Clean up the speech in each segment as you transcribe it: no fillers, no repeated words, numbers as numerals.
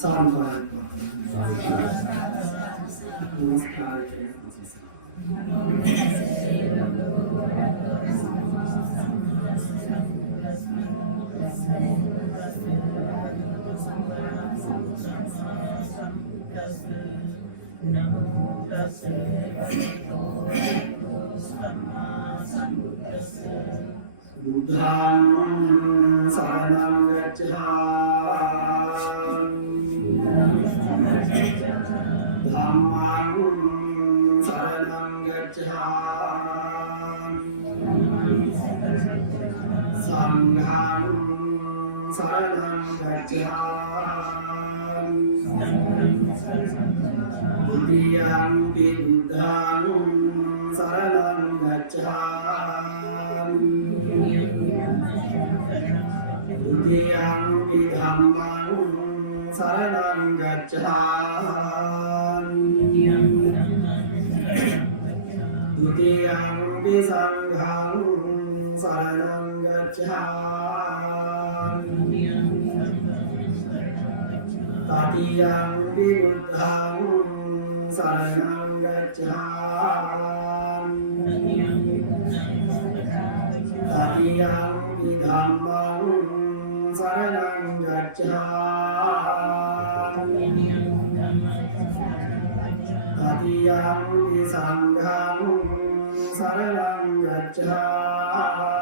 Sampai Namaskar. Buddham saranam gacchami Dhammam saranam gacchami Sangham saranam gacchami Dutiyampi buddham saranam gacchami Dutiyampi dhammam saranam gacchami Dutiyampi sangham saranam gacchami Tatiyampi buddham saranam gacchami Tatiyampi dhammam saranam gacchami Tatiyampi sangham saranam gacchami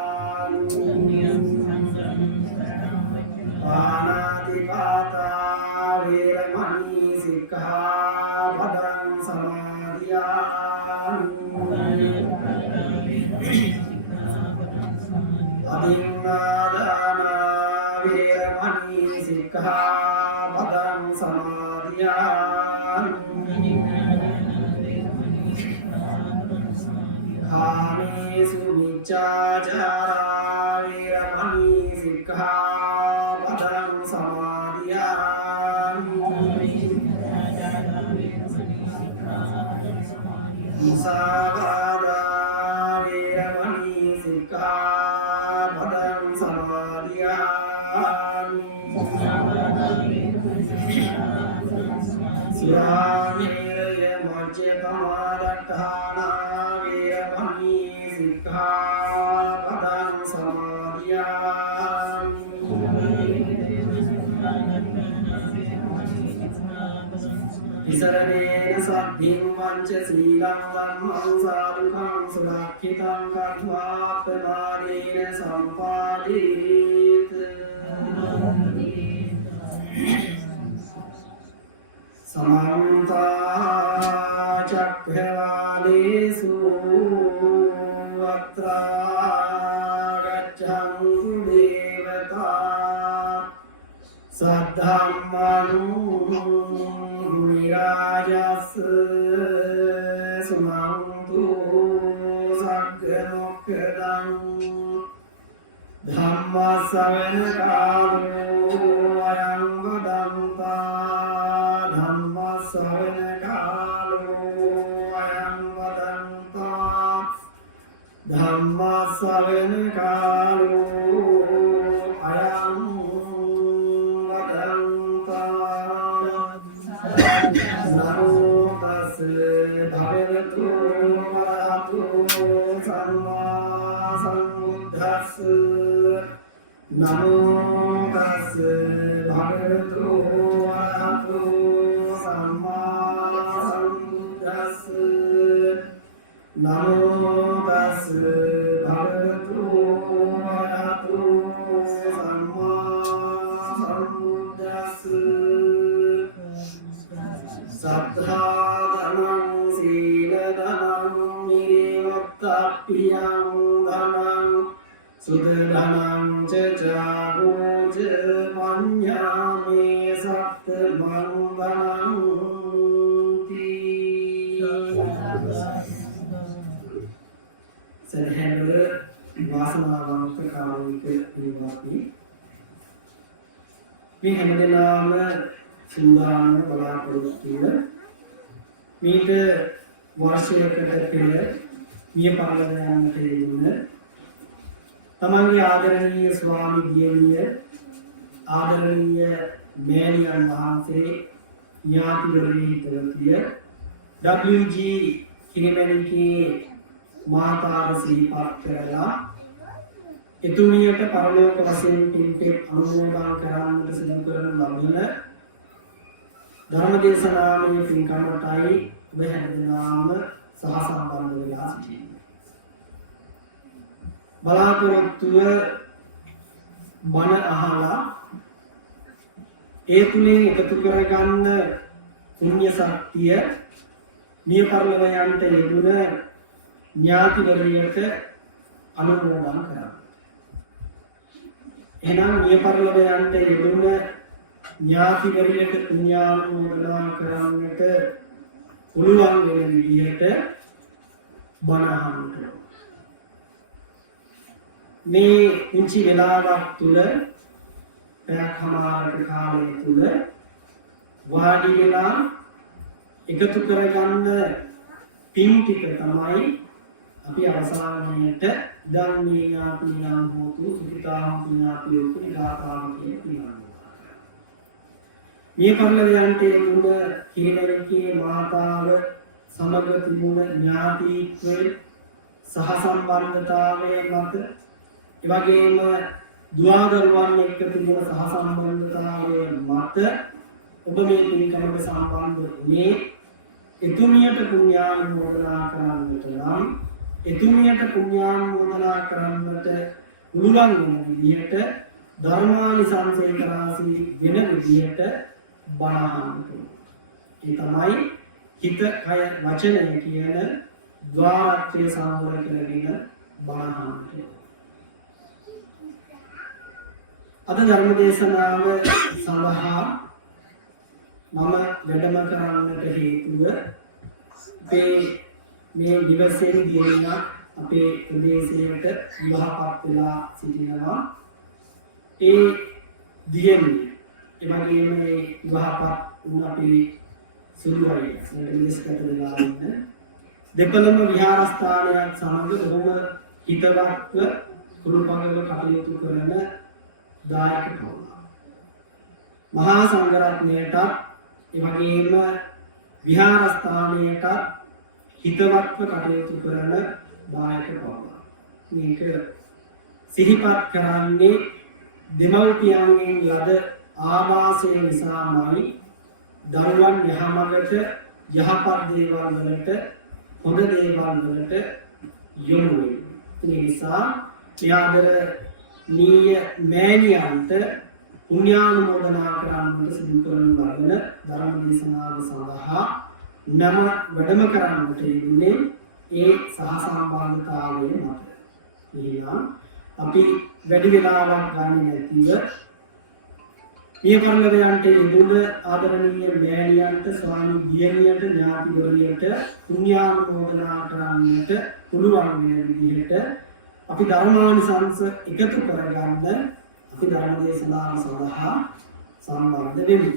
Panatipata veramani sikkhapadam samadhiyami Adingadana veramani sikkhapadam samadhiyami Kamesu miccācara veramani sikkhapadam samadhiyami Musāvāda veramani sikkhapadam samadhiyami Surameraya majjapamādakkhāna veramani sikkhapadam samadhiyami Visaranena saddhim vanca sīlam dhammam sādhukam sudakhitam katva appanādena sampādīt Samantā cakkravālesu atrā gaccantu devatā saddhammanu Nirajas sumantu sagganokadam Dhamma savana kālo ayam vadanta Dhamma savana kālo ayam vadanta Dhamma savana kālo ayam Namo tassa bhagavato arahato samma sambuddhassa Namo tassa bhagavato arahato samma sambuddhassa Namo tassa bhagavato arahato samma sambuddhassa Saddhādanam sīladanam nirvattapiyam dhanam sudhanam ca cagoca paññāme sattamam dhananti සදහැනවල වාසනාවන්ත කාමික පින්වත්නි මේ හැමදෙනාම සූදානම් බලාපොරොත්තු වෙන මීට වර්ෂයකට පෙර මිය පරලොව යන්නට ඉන්න තමන්ගේ ආදරණීය ස්වාමි දියණිය ආදරණීය මෑණියන් වහන්සේ ඥාතිවරුනි හිතවතිය WG කිරිමැණිකේ මහතාව සිහිපත් කරලා එතුමියට පරලෝක වශයෙන් පින්පෙත් අනුමෝදන් කරන්නට සිදු කරන ලබන ධර්මදේශනාමය පින්කමටයි ඔබ හැමදෙනාම සහසම්බන්ධ වෙලා සිටින්නේ. බලාපොරොත්තුව බණ අහලා ඒ තුලින් එකතු කරගන්න පුණ්‍ය ශක්තිය මිය පරලොවයන්ට යෙදුන ඥාතිවරියට අනුමෝදන් කරා. එහෙනම් මිය පරලොවයන්ට යෙදුන ඥාතිවරියට පුණ්‍යානුමෝදනා කරන්නට පුළුවන් වෙන විදිහට බණ අහන්න. මේ පුංචි වෙලාවක් තුල පැයකමාරක කාලය තුල වාඩි වෙලා එකතු කරගන්න පින් ටික තමයි අපි අවසානයේට ධම්මේ ඥාතිනාම් හෝතු සුඛිතාම් ඥාතියෝ කියන ගාථාවකින් කියනවා. මේ කර්මයන්ට මුල කීලරකේ මාතාව සමග තිබුණ ඥාතිත්වයේ සහ සම්බන්ධතාවයේ මත එවැගේම දුවදරුවන් එක්ක තිබුණ සහ සම්බන්ධතාවයේ මත ඔබ මේ පින්කමට සම්බන්ධ වුණේ එතුමියට පුණ්‍යානුමෝදනා කරන්නට නම් එතුමියට පුණ්‍යානුමෝදනා කරන්නට පුළුවන් වෙන විදිහට ධර්මානිසංසය කරාසී වෙන විදිහට බණ අහන්න. ඒ තමයි හිත කය වචනය කියන ద్వාරත්‍රය සම්වර කරගෙන බණ අහන්න. අද ධර්ම දේශනාව සඳහා මම වැඩම කරන්නට හේතුව අපේ මේ දිවසෙන් දිනන අපේ ප්‍රදේශයට විවාහපත් වෙලා සිටිනවා. ඒ දියණිය එමගින් මේ විවාහපත් වුණ අපේ සුළු අය සංගමස්කට වෙලා ඉන්න දෙපළම විහාරස්ථානයක් සමග බොහොම හිතවත්ව කුරුපගව කටයුතු කරන දායක කවුරුද? මහා සංඝරත්නයට එවැගේම විහාරස්ථානයට හිතවත්ව කටයුතු කරන දායක කවුරුද? මේක සිහිපත් කරන්නේ දෙමව්පියන්ගෙන් ලද ආවාසය නිසාමයි දරුවන් යහමඟට යහපත් දේවල් වලට හොඳ දේවල් වලට යොමු වෙන්නේ. ඒ නිසා ත්‍යාදර නීය මෑණියන්ට පුණ්‍යානුමෝදනා කරන්නට සිදු කරන ලබන ධර්ම දේශනාව සඳහා නම වැඩම කරන්නට යෙදුනේ ඒ සහ සම්බන්ධතාවයේ මත. එහෙනම් අපි වැඩි වෙලාවක් ගන්න නැතිව මේ පරිලවයන්ට යෙදුන ආදරණීය මෑණියන්ට ස්වාමි දියණියට ඥාතිවරියට පුණ්‍යානුමෝදනා කරන්නට පුළුවන් වෙන විදිහට අපි ධර්මානිසංස එකතු කරගන්න අපි ධර්ම දේශනාව සඳහා සම්බන්ධ වෙමු.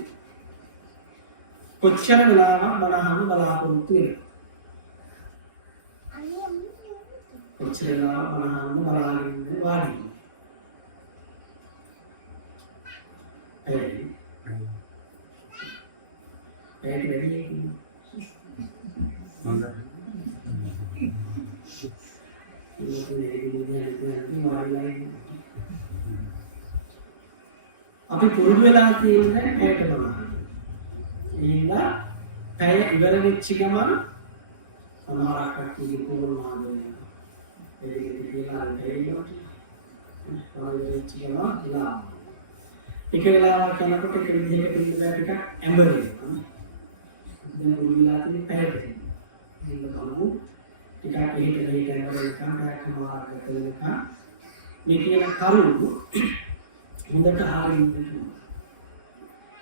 කොච්චර වෙලාවක් බණහම බලාපොරොත්තු වෙනවා? කොච්චර වෙලාවක් බණහම බලාගෙන වාඩි අපි පුරුදු වෙලා තියෙන්නේ ඇයට බලන්න. එහෙනම් පැය ඉවර වෙච්ච ගමන් සමහරක් කට්ටිය කොරෝනා වෙනවා. ඒක කියලා හරියට වෙච්ච ගමන් ඉලා එක වෙලාවක් යනකොට එක විදිහකට පිළිබඳ ටිකක් ඇඹර වෙනවා. දැන් පුරුදුලා තියෙන පැයට. මේක බලමු. ටිකක් එහෙට මෙහෙට ඇඹර වෙනකම් පැයකමාරක් ගත වෙනකම් මේ කියන කරුණු හොඳට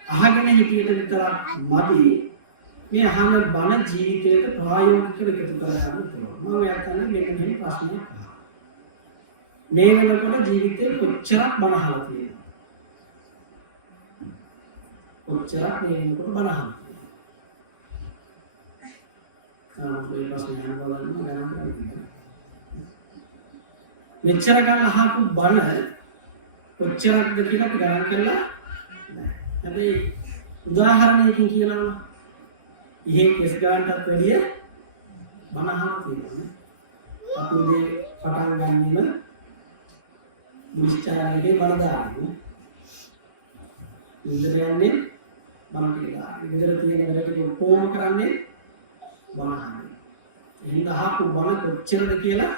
අහගෙන හිටියට විතරක් මදි. මේ අහන බණ ජීවිතයට ප්‍රායෝගිකව එකතු කරගන්න පුළුවන්. මම යතන මේක මෙහෙම ප්‍රශ්නයක් අහනවා. මේ වෙනකොට ජීවිතේ කොච්චරක් බණ අහලා තියෙනවද? කොච්චරක් මේ වෙනකොට බණ අහලා තියෙනවද? ඒ ප්‍රශ්නේ අහන්න බලන්න ගණන් මෙච්චර ගන්න අහපු බණ කොච්චරක්ද කියලා අපි ගණන් කරලා හැබැයි උදාහරණයකින් කියනවා ඉහි කෙස් ගන්නටත් වැඩිය බණ අහන්න තියෙනවා. අපි මේ පටන් ගන්නෙම නිශ්චයයේ බණ දාන්නේ. ඉන්ද්‍රයන්ගේ බණ කියලා. ඉන්ද්‍ර තියෙන වැඩ ටික කොහොම කරන්නේ? බණ අහන්නේ. එහෙනම් අහපු බණ කොච්චරද කියලා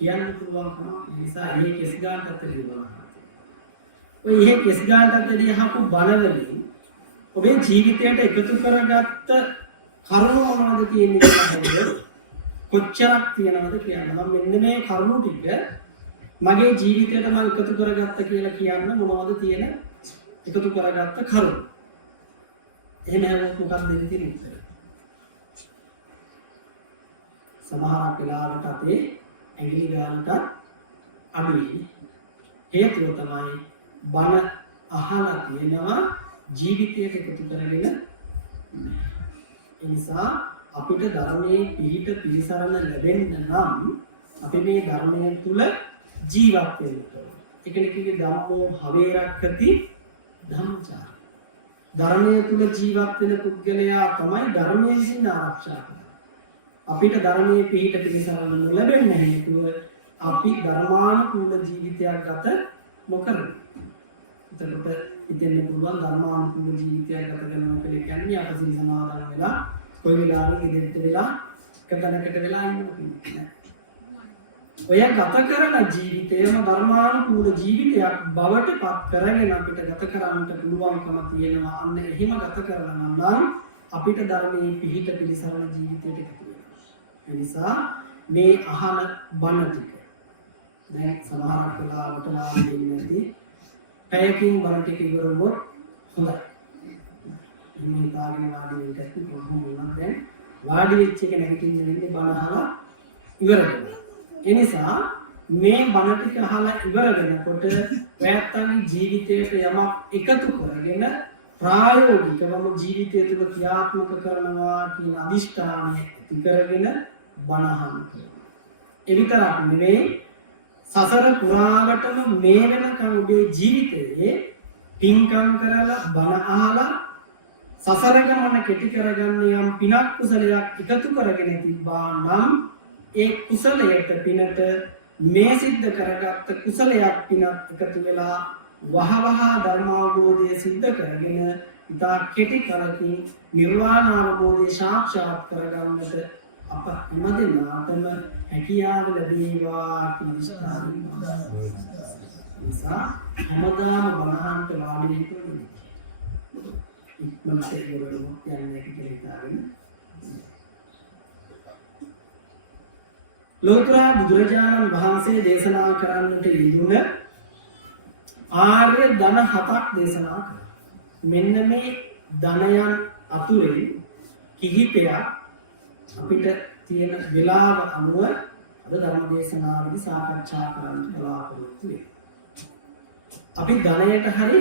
කියන්න පුළුවන්කම නිසා ඉහි කෙස් ගන්නටත් වැඩිය බණ අහන්න. ඔය ඉහි කෙස් ගන්නටත් වැඩිය අහපු බණ වලින් ඔබේ ජීවිතයට එකතු කරගත්ත කරුණු මොනවද කියන්නේ කියලා කොච්චරක් තියෙනවද කියන්න. මම මෙන්න මේ කරුණු ටික මගේ ජීවිතයට මම එකතු කරගත්ත කියලා කියන්න මොනවද තියෙන එකතු කරගත්ත කරුණු. එහෙම නේද මොකක්ද දෙන්නේ තියෙන්නේ උත්තර. සමහරක් වෙලාවට අපේ ඇඟිලි ගන්නට අඩුයි. හේතුව තමයි බණ අහලා තියෙනවා ජීවිතයට එකතු කරගෙන. ඒ නිසා අපිට ධර්මයේ පිහිට පිළිසරණ ලැබෙන්න නම් අපි මේ ධර්මයේ තුල ජීවත් වෙන්න ඕනේ. ඒකනේ කිව්වේ ධම්මෝ හවේරක්කති ධම්මචාර. ධර්මයේ තුල ජීවත් වෙන පුද්ගලයා තමයි ධර්මයෙන් විසින් ආරක්ෂා කරන්නේ. අපිට ධර්මයේ පිහිට පිළිසරණ නොලැබෙන්න හේතුව අපි ධර්මානුකූල ජීවිතයක් ගත නොකරන. එතකොට ඉතින් පුළුවන් ධර්මානුකූල ජීවිතයක් ගත කරනවා කියලා කියන්නේ අපසිරි සමාදාන වෙලා කොයි වෙලාවෙක ඉදිරියට වෙලා එකතැනකට වෙලා ඉන්නවා. ඔය ගත කරන ජීවිතයම ධර්මානුකූල ජීවිතයක් බවට පත් කරගෙන අපිට ගත කරන්නට පුළුවන්කම තියෙනවා. අන්න එහෙම ගත කරනවා නම් අපිට ධර්මයේ පිහිට පිළිසරණ ජීවිතයකට එකතු වෙනවා. ඒ නිසා මේ අහන බණ ටික දැන් සමහරක් වෙලාවට වාඩි වෙන්නේ නැති පැයකින් බණ ටික ඉවර වුණොත් හොඳයි. මේ තාගෙන වාඩි වෙන්න කැමති කොහොම වුණත් දැන් වාඩි වෙච්ච එක නැගිටින්න වෙන්නේ බණ අහලා ඉවර වෙනවා. ඒ නිසා මේ බණ ටික අහලා ඉවර වෙනකොට ඔයත්තන්ගේ ජීවිතයට යමක් එකතු කරගෙන ප්‍රායෝගිකවම ජීවිතය තුළ ක්‍රියාත්මක කරනවා කියන අදිෂ්ඨානය ඇති කරගෙන බණ අහන්න. ඒ විතරක් නෙවෙයි සසර පුරාවටම මේ වෙනකන් ඔබේ ජීවිතයේ පින්කම් කරලා බණ අහලා සසර ගමන කෙටි කරගන්න යම් පිනක් කුසලයක් එකතු කරගෙන තිබ්බා නම් ඒ කුසලයට පිනට මේ සිද්ධ කරගත්ත කුසලයක් පිනක් එකතු වෙලා වහවහ ධර්මාවබෝධය සිද්ධ කරගෙන ඉතා කෙටි කාලකින් නිර්වාණ අවබෝධය සාක්ෂාත් කරගන්නට අප හැමදෙනාටම හැකියාව ලැබේවා කියන නිසා හැමදාම බණහන්ට වාඩි වෙන්න ඉක්මනට ඉවරවුත් යන්නේ කියලා හිතාගෙන ලෝතර බුදුරජාණන් වහන්සේ දේශනා කරන්නට යෙදුන ආර්ය ධන 7ක් දේශනා කළා. මෙන්න මේ ධනයන් අතුරෙන් කිහිපයක් අපිට තියෙන වෙලාව අනුව අද ධර්ම දේශනාවේදී සාකච්ඡා කරන්න බලාපොරොත්තු වෙනවා. අපි ධනයට හරි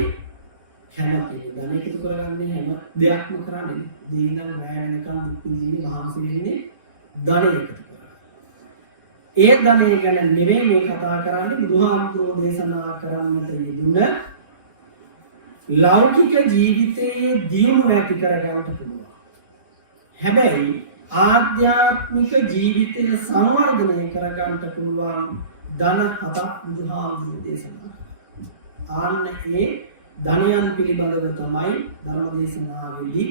කැමතියි. ධනය එකතු කරගන්නේ හැම දෙයක්ම කරන්නේ. දීනම් වැය වෙනකම් දුක් විඳින්නේ මහන්සි වෙන්නේ ධනය එකතු කරගන්න. ඒ ධනය ගැන නෙවෙයි මේ කතා කරන්නේ බුදුහාමුදුරෝ දේශනා කරන්නට යෙදුන ලෞකික ජීවිතයේ දියුණුව ඇති කරගන්නට පුළුවන්. හැබැයි ආධ්‍යාත්මික ජීවිතය සංවර්ධනය කරගන්නට පුළුවන් ධන 7ක් බුදුහාමුදුරෝ දේශනා කළා. ආන්න ඒ ධනයන් පිළිබඳව තමයි ධර්ම දේශනාවේදී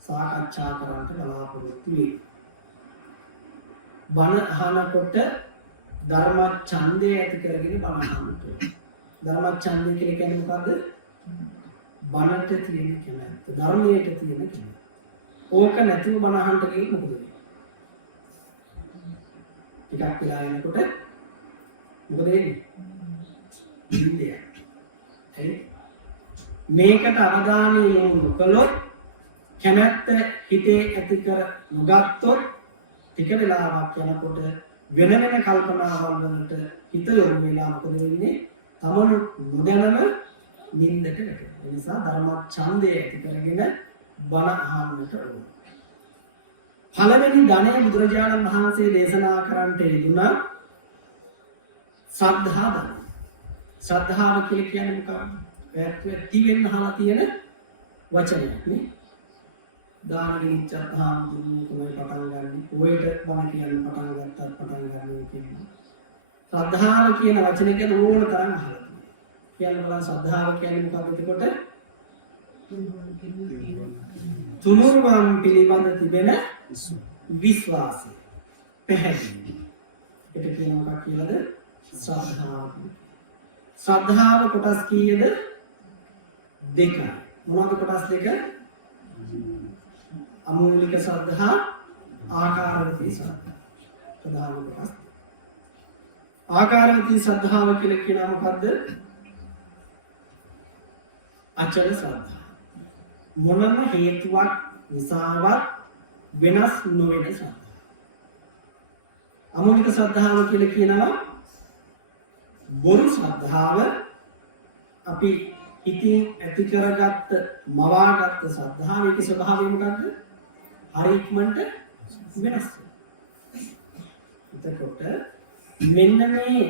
සාකච්ඡා කරන්නට බලාපොරොත්තු වෙන්නේ. බණ අහනකොට ධර්ම ඡන්දය ඇති කරගෙන බණ අහන්නට. ධර්ම ඡන්දය කියලා කියන්නේ මොකද්ද? බණට තියෙන කැමැත්ත, ධර්මයට තියෙන කැමැත්ත. ඕක නැතුව බණ අහන්න ගියොත් මොකද වෙන්නේ? ටිකක් වෙලා යනකොට මොකද වෙන්නේ? ඉන්නේ. හරි? මේකට අවධානය යොමු කළොත් කැමැත්ත හිතේ ඇති කර නොගත්තොත් ටික වෙලාවක් යනකොට වෙන වෙන කල්පනාවල් වලට හිත යොමු වෙලා මොකද වෙන්නේ? තමනු නොදැනම නින්දට වැටෙනවා. ඒ නිසා ධර්ම ඡන්දය ඇති කරගෙන බණ අහන්නට ඕන. පළවෙනි ධනය බුදුරජාණන් වහන්සේ දේශනා කරන්නට යෙදුනා ශ්‍රද්ධා ධනය. ශ්‍රද්ධාව කියලා කියන්නේ මොකක්ද? වැත්ති වෙන්න අහලා තියෙන වචනයක් නේ. දාන ගෙනිච්චත් හාමුදුරුවෝ පටන් ගන්න. ඔයට බණ කියන්න පටන් ගත්තත් පටන් ගන්න කියනවා. ශ්‍රද්ධාව කියන වචනේ ගැන ඕන තරම් අහලා තියෙනවා. කියන්න බලන්න ශ්‍රද්ධාව කියන්නේ මොකක්ද එතකොට? තුනුරුවන් පිළිබඳ තිබෙන විශ්වාසය. පැහැදිලි. ඒකට කියන මොකක් කියලාද? ශ්‍රද්ධාව. ශ්‍රද්ධාව කොටස් කීයද? දෙකයි. මොනවද කොටස් දෙක? අමූලික ශ්‍රද්ධා, ආකාරවතී ශ්‍රද්ධා. ප්‍රධාන කොටස්. ආකාරවතී ශ්‍රද්ධාව කියලා කියනවා මොකද්ද? අචල ශ්‍රද්ධා. මොනම හේතුවක් නිසාවත් වෙනස් නොවන ශ්‍රද්ධාව. අමූලික ශ්‍රද්ධාව කියලා කියනවා බොරු ශ්‍රද්ධාව. අපි ඉතින් ඇති කරගත්ත මවාගත්ත ශ්‍රද්ධාව. ඒකේ ස්වභාවය මොකද්ද? හරි ඉක්මනට වෙනස් වෙනවා. එතකොට මෙන්න මේ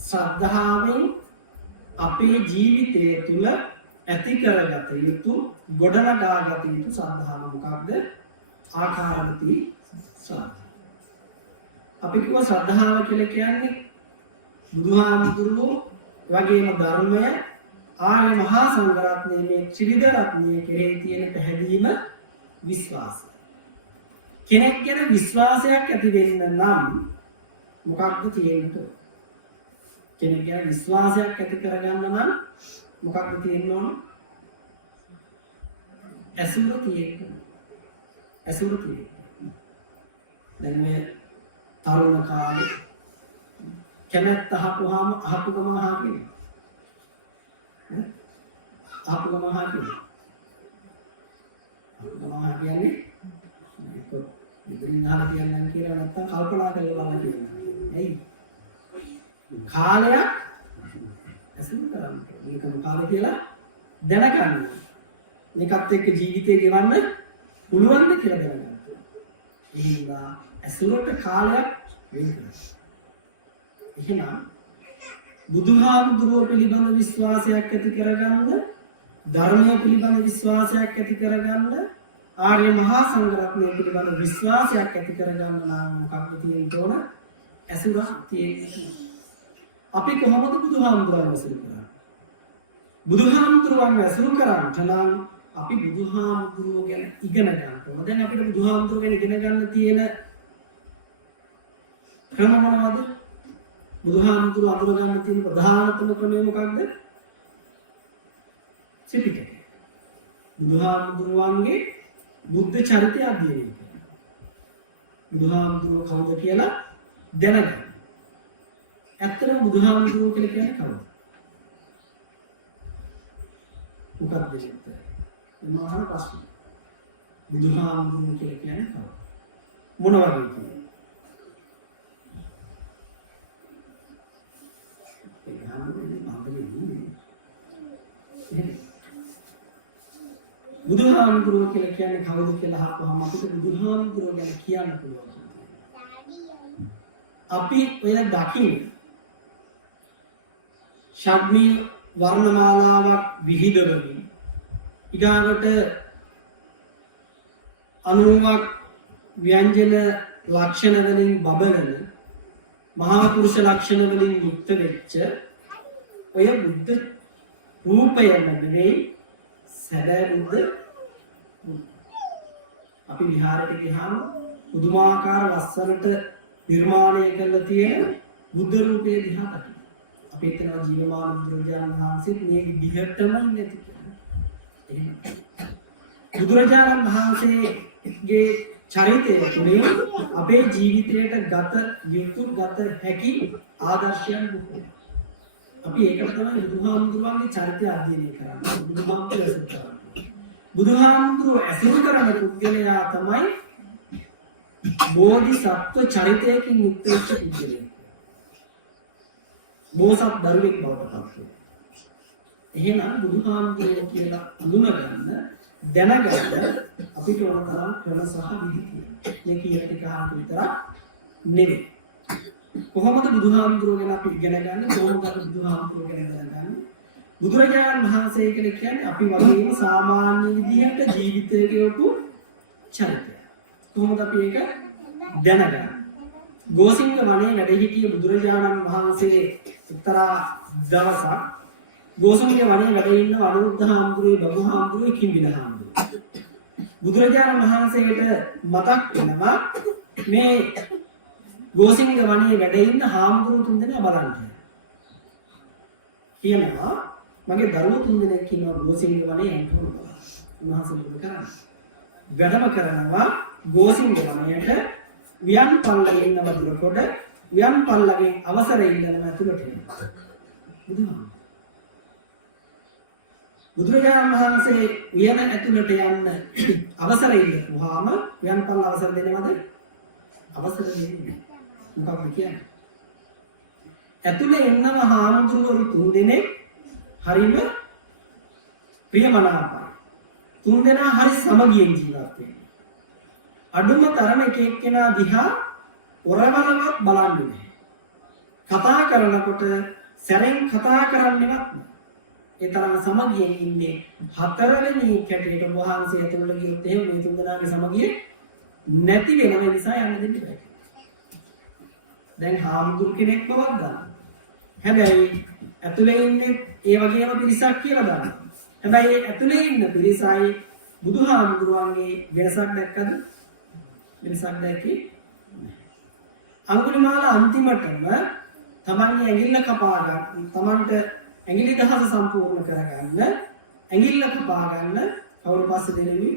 ශ්‍රද්ධාවෙන් අපේ ජීවිතය තුළ ඇති කරගත යුතු ගොඩනගාගත යුතු ශ්‍රද්ධාව මොකක්ද? ආකාරවතී ශ්‍රද්ධාව. අපි කිව්ව ශ්‍රද්ධාව කියලා කියන්නේ බුදුහාමුදුරුවෝ වගේම ධර්මය ආර්ය මහා සංඝරත්නයේ මේ ත්‍රිවිධ රත්නයේ කෙරෙහි තියෙන පැහැදීම විශ්වාසය. කෙනෙක් ගැන විශ්වාසයක් ඇති වෙන්න නම් මොකක්ද තියෙන්නේ? කෙනෙක් ගැන විශ්වාසයක් ඇති කරගන්න නම් මොකක්ද තියෙන්න ඕන? ඇසුර තියෙන්න. ඇසුර තියෙන්න. දැන් මේ තරුණ කාලේ කැමැත්ත අහපුවාම අහපු ගම අහන්නේ. අහපු ගම අහන්නේ. අහපු ගම කියන්නේ ඉතින් අහලා කියන්න කියලා නැත්තම් කල්පනා කරලා බලන්න කියනවා. ඇයි? කාලයක් ඇසුරු කරන්න. මේක මොකක්ද කියලා දැනගන්න. මේකත් එක්ක ජීවිතේ ගෙවන්න පුළුවන්ද කියලා දැනගන්න. එහෙනම් ඇසුරට කාලයක් වෙන් කරන්න. එහෙනම් බුදුහාමුදුරුවෝ පිළිබඳ විශ්වාසයක් ඇති කරගන්න, ධර්මය පිළිබඳ විශ්වාසයක් ඇති කරගන්න, ආර්ය මහා සංඝරත්නය පිළිබඳ විශ්වාසයක් ඇති කරගන්න නම් මොකක්ද තියෙන්න ඕන? ඇසුරක් තියෙන්න. අපි කොහොමද බුදුහාමුදුරුවෝ ඇසුරු කරන්නේ? බුදුහාමුදුරුවෝ ඇසුරු කරාට නම් අපි බුදුහාමුදුරුවෝ ගැන ඉගෙන ගන්න ඕන. දැන් අපිට බුදුහාමුදුරුවෝ ගැන ඉගෙන ගන්න තියෙන ක්‍රම මොනවද? බුදුහාමුදුරුවෝ අඳුර ගන්න තියෙන ප්‍රධානතම ක්‍රමය මොකක්ද? ත්‍රිපිටකය. බුදුහාමුදුරුවන්ගේ බුද්ධ චරිතය අධ්‍යයනය කරනවා. බුදුහාමුදුරුවෝ කවුද කියලා දැනගන්න. ඇත්තටම බුදුහාමුදුරුවෝ කියලා කියන්නේ කවුද? මොකක්ද දෙයක්? මහා ප්‍රශ්න. බුදුහාමුදුරුවෝ කියලා කියන්නේ කවුද? මොන වගේ කියන්නේ? බුදුහාමුදුරුවෝ කියලා කියන්නේ කවුද කියලා අහපුවාම අපිට බුදුහාමුදුරුවෝ ගැන කියන්න පුළුවන්. අපි ඔය දකින්න ෂඩ්මී වර්ණමාලාවක් විහිදවමින් ඊගාවට 90ක් ව්‍යංජන ලක්ෂණ වලින් බබලන මහා පුරුෂ ලක්ෂණ වලින් යුක්ත වෙච්ච ඔය බුද්ධ රූපයම නෙවෙයි සැබෑ බුද්ධ. අපි විහාරයට ගියාම පුදුමාකාර ලස්සනට නිර්මාණය කරලා තියෙන බුද්ධ රූපයේ දිහා දකින්න. අපි හිතනවා ජීවමාන බුදුරජාණන් වහන්සේත් මේ විදිහටම නැති කියලා. එහෙම. බුදුරජාණන් වහන්සේගේ චරිතය තුළින් අපේ ජීවිතයට ගත යුතු ගත හැකි ආදර්ශයන් බොහෝ. අපි ඒකට තමයි බුදුහාමුදුරුවන්ගේ චරිතය අධ්‍යයනය කරන්නේ. බුදුහාමුදුරුවෝ ඇසුරු කරන්නේ. බුදුහාමුදුරුවෝ ඇසුරු කරන පුද්ගලයා තමයි බෝධිසත්ව චරිතයකින් යුක්ත වෙච්ච පුද්ගලයා. බෝසත් දරුවෙක් බවට පත් වෙනවා. එහෙනම් බුදුහාමුදුරුවෝ කියලා අඳුනගන්න දැනගන්න අපිට ඕන තරම් ක්‍රම සහ විදි තියෙනවා. මේ කියන ටික අහන්න විතරක් නෙවෙයි. කොහොමද බුදුහාමුදුරුවෝ ගැන අපි ඉගෙන ගන්න? කොහොමද බුදුහාමුදුරුවෝ ගැන දැනගන්නේ? බුදුරජාණන් වහන්සේ කියන්නේ අපි වගේම සාමාන්‍ය විදිහට ජීවිතයක යොපු චරිතය. කොහොමද අපි ඒක දැනගන්නේ? ගෝසිංග වනයේ වැඩ සිටිය බුදුරජාණන් වහන්සේ එක්තරා දවසක් ගෝසිංග වනයේ වැඩ ඉන්න අනුරුද්ධ හාමුදුරුවෝ බබු හාමුදුරුවෝ කිම්බිල හාමුදුරුවෝ බුදුරජාණන් වහන්සේට මතක් වෙනවා මේ ගෝසිංග වනයේ වැඩ ඉන්න හාමුදුරුවෝ තුන්දෙනා බලන්න. කියනවා මගේ දරුවෝ තුන්දෙනෙක් ඉන්නවා ගෝසිංග වනයේ යන්න ඕන. උන්වහන්සේ මොකද කරන්නේ? වැඩම කරනවා ගෝසිංග වනයේට වියන් පල්ලගේ ඉන්න වතුරකොට වියන් පල්ලගේ අවසරය ඉල්ලනවා ඇතුළට එනවා. බුදුරජාණන් වහන්සේ වියන ඇතුළට යන්න අවසරය ඉල්ලුවාම වියන් පල්ල අවසර දෙනවද? අවසර දෙන්නේ නැහැ. මොකක්ද කියන්නේ? ඇතුළේ එන්නම හාමුදුරුවෝ තුන්දෙනෙක් හරිම ප්‍රියමනාපයි. තුන්දෙනා හරි සමගියෙන් ජීවත් වෙනවා. අඩුම තරම එක එක්කෙනා දිහා ඔරවලවත් බලන්නේ නැහැ. කතා කරනකොට සැරෙන් කතා කරන්නේවත් නැහැ. ඒ තරම් සමගියෙන් ඉන්නේ. හතරවෙනි කැටේට වහන්සේ ඇතුළට ගියොත් එහෙම මේ තුන්දෙනාගේ සමගිය නැති වෙනව නිසා යන්න දෙන්න බෑ. දැන් හාමුදුරු කෙනෙක් බවක් ගන්න. හැබැයි ඇතුලේ ඉන්නේ ඒ වගේම පිරිසක් කියලා දානවා. හැබැයි ඒ ඇතුලේ ඉන්න පිරිසයි බුදුහාමුදුරුවන්ගේ වෙනසක් දැක්කද? වෙනසක් දැක්කේ නැහැ. අඟුලිමාල අන්තිමටම තමන්ගේ ඇඟිල්ල කපා ගන්න, තමන්ට ඇඟිලි දහස සම්පූර්ණ කරගන්න, ඇඟිල්ල කපා ගන්න කවුරු පස්සේ දෙන්නේ?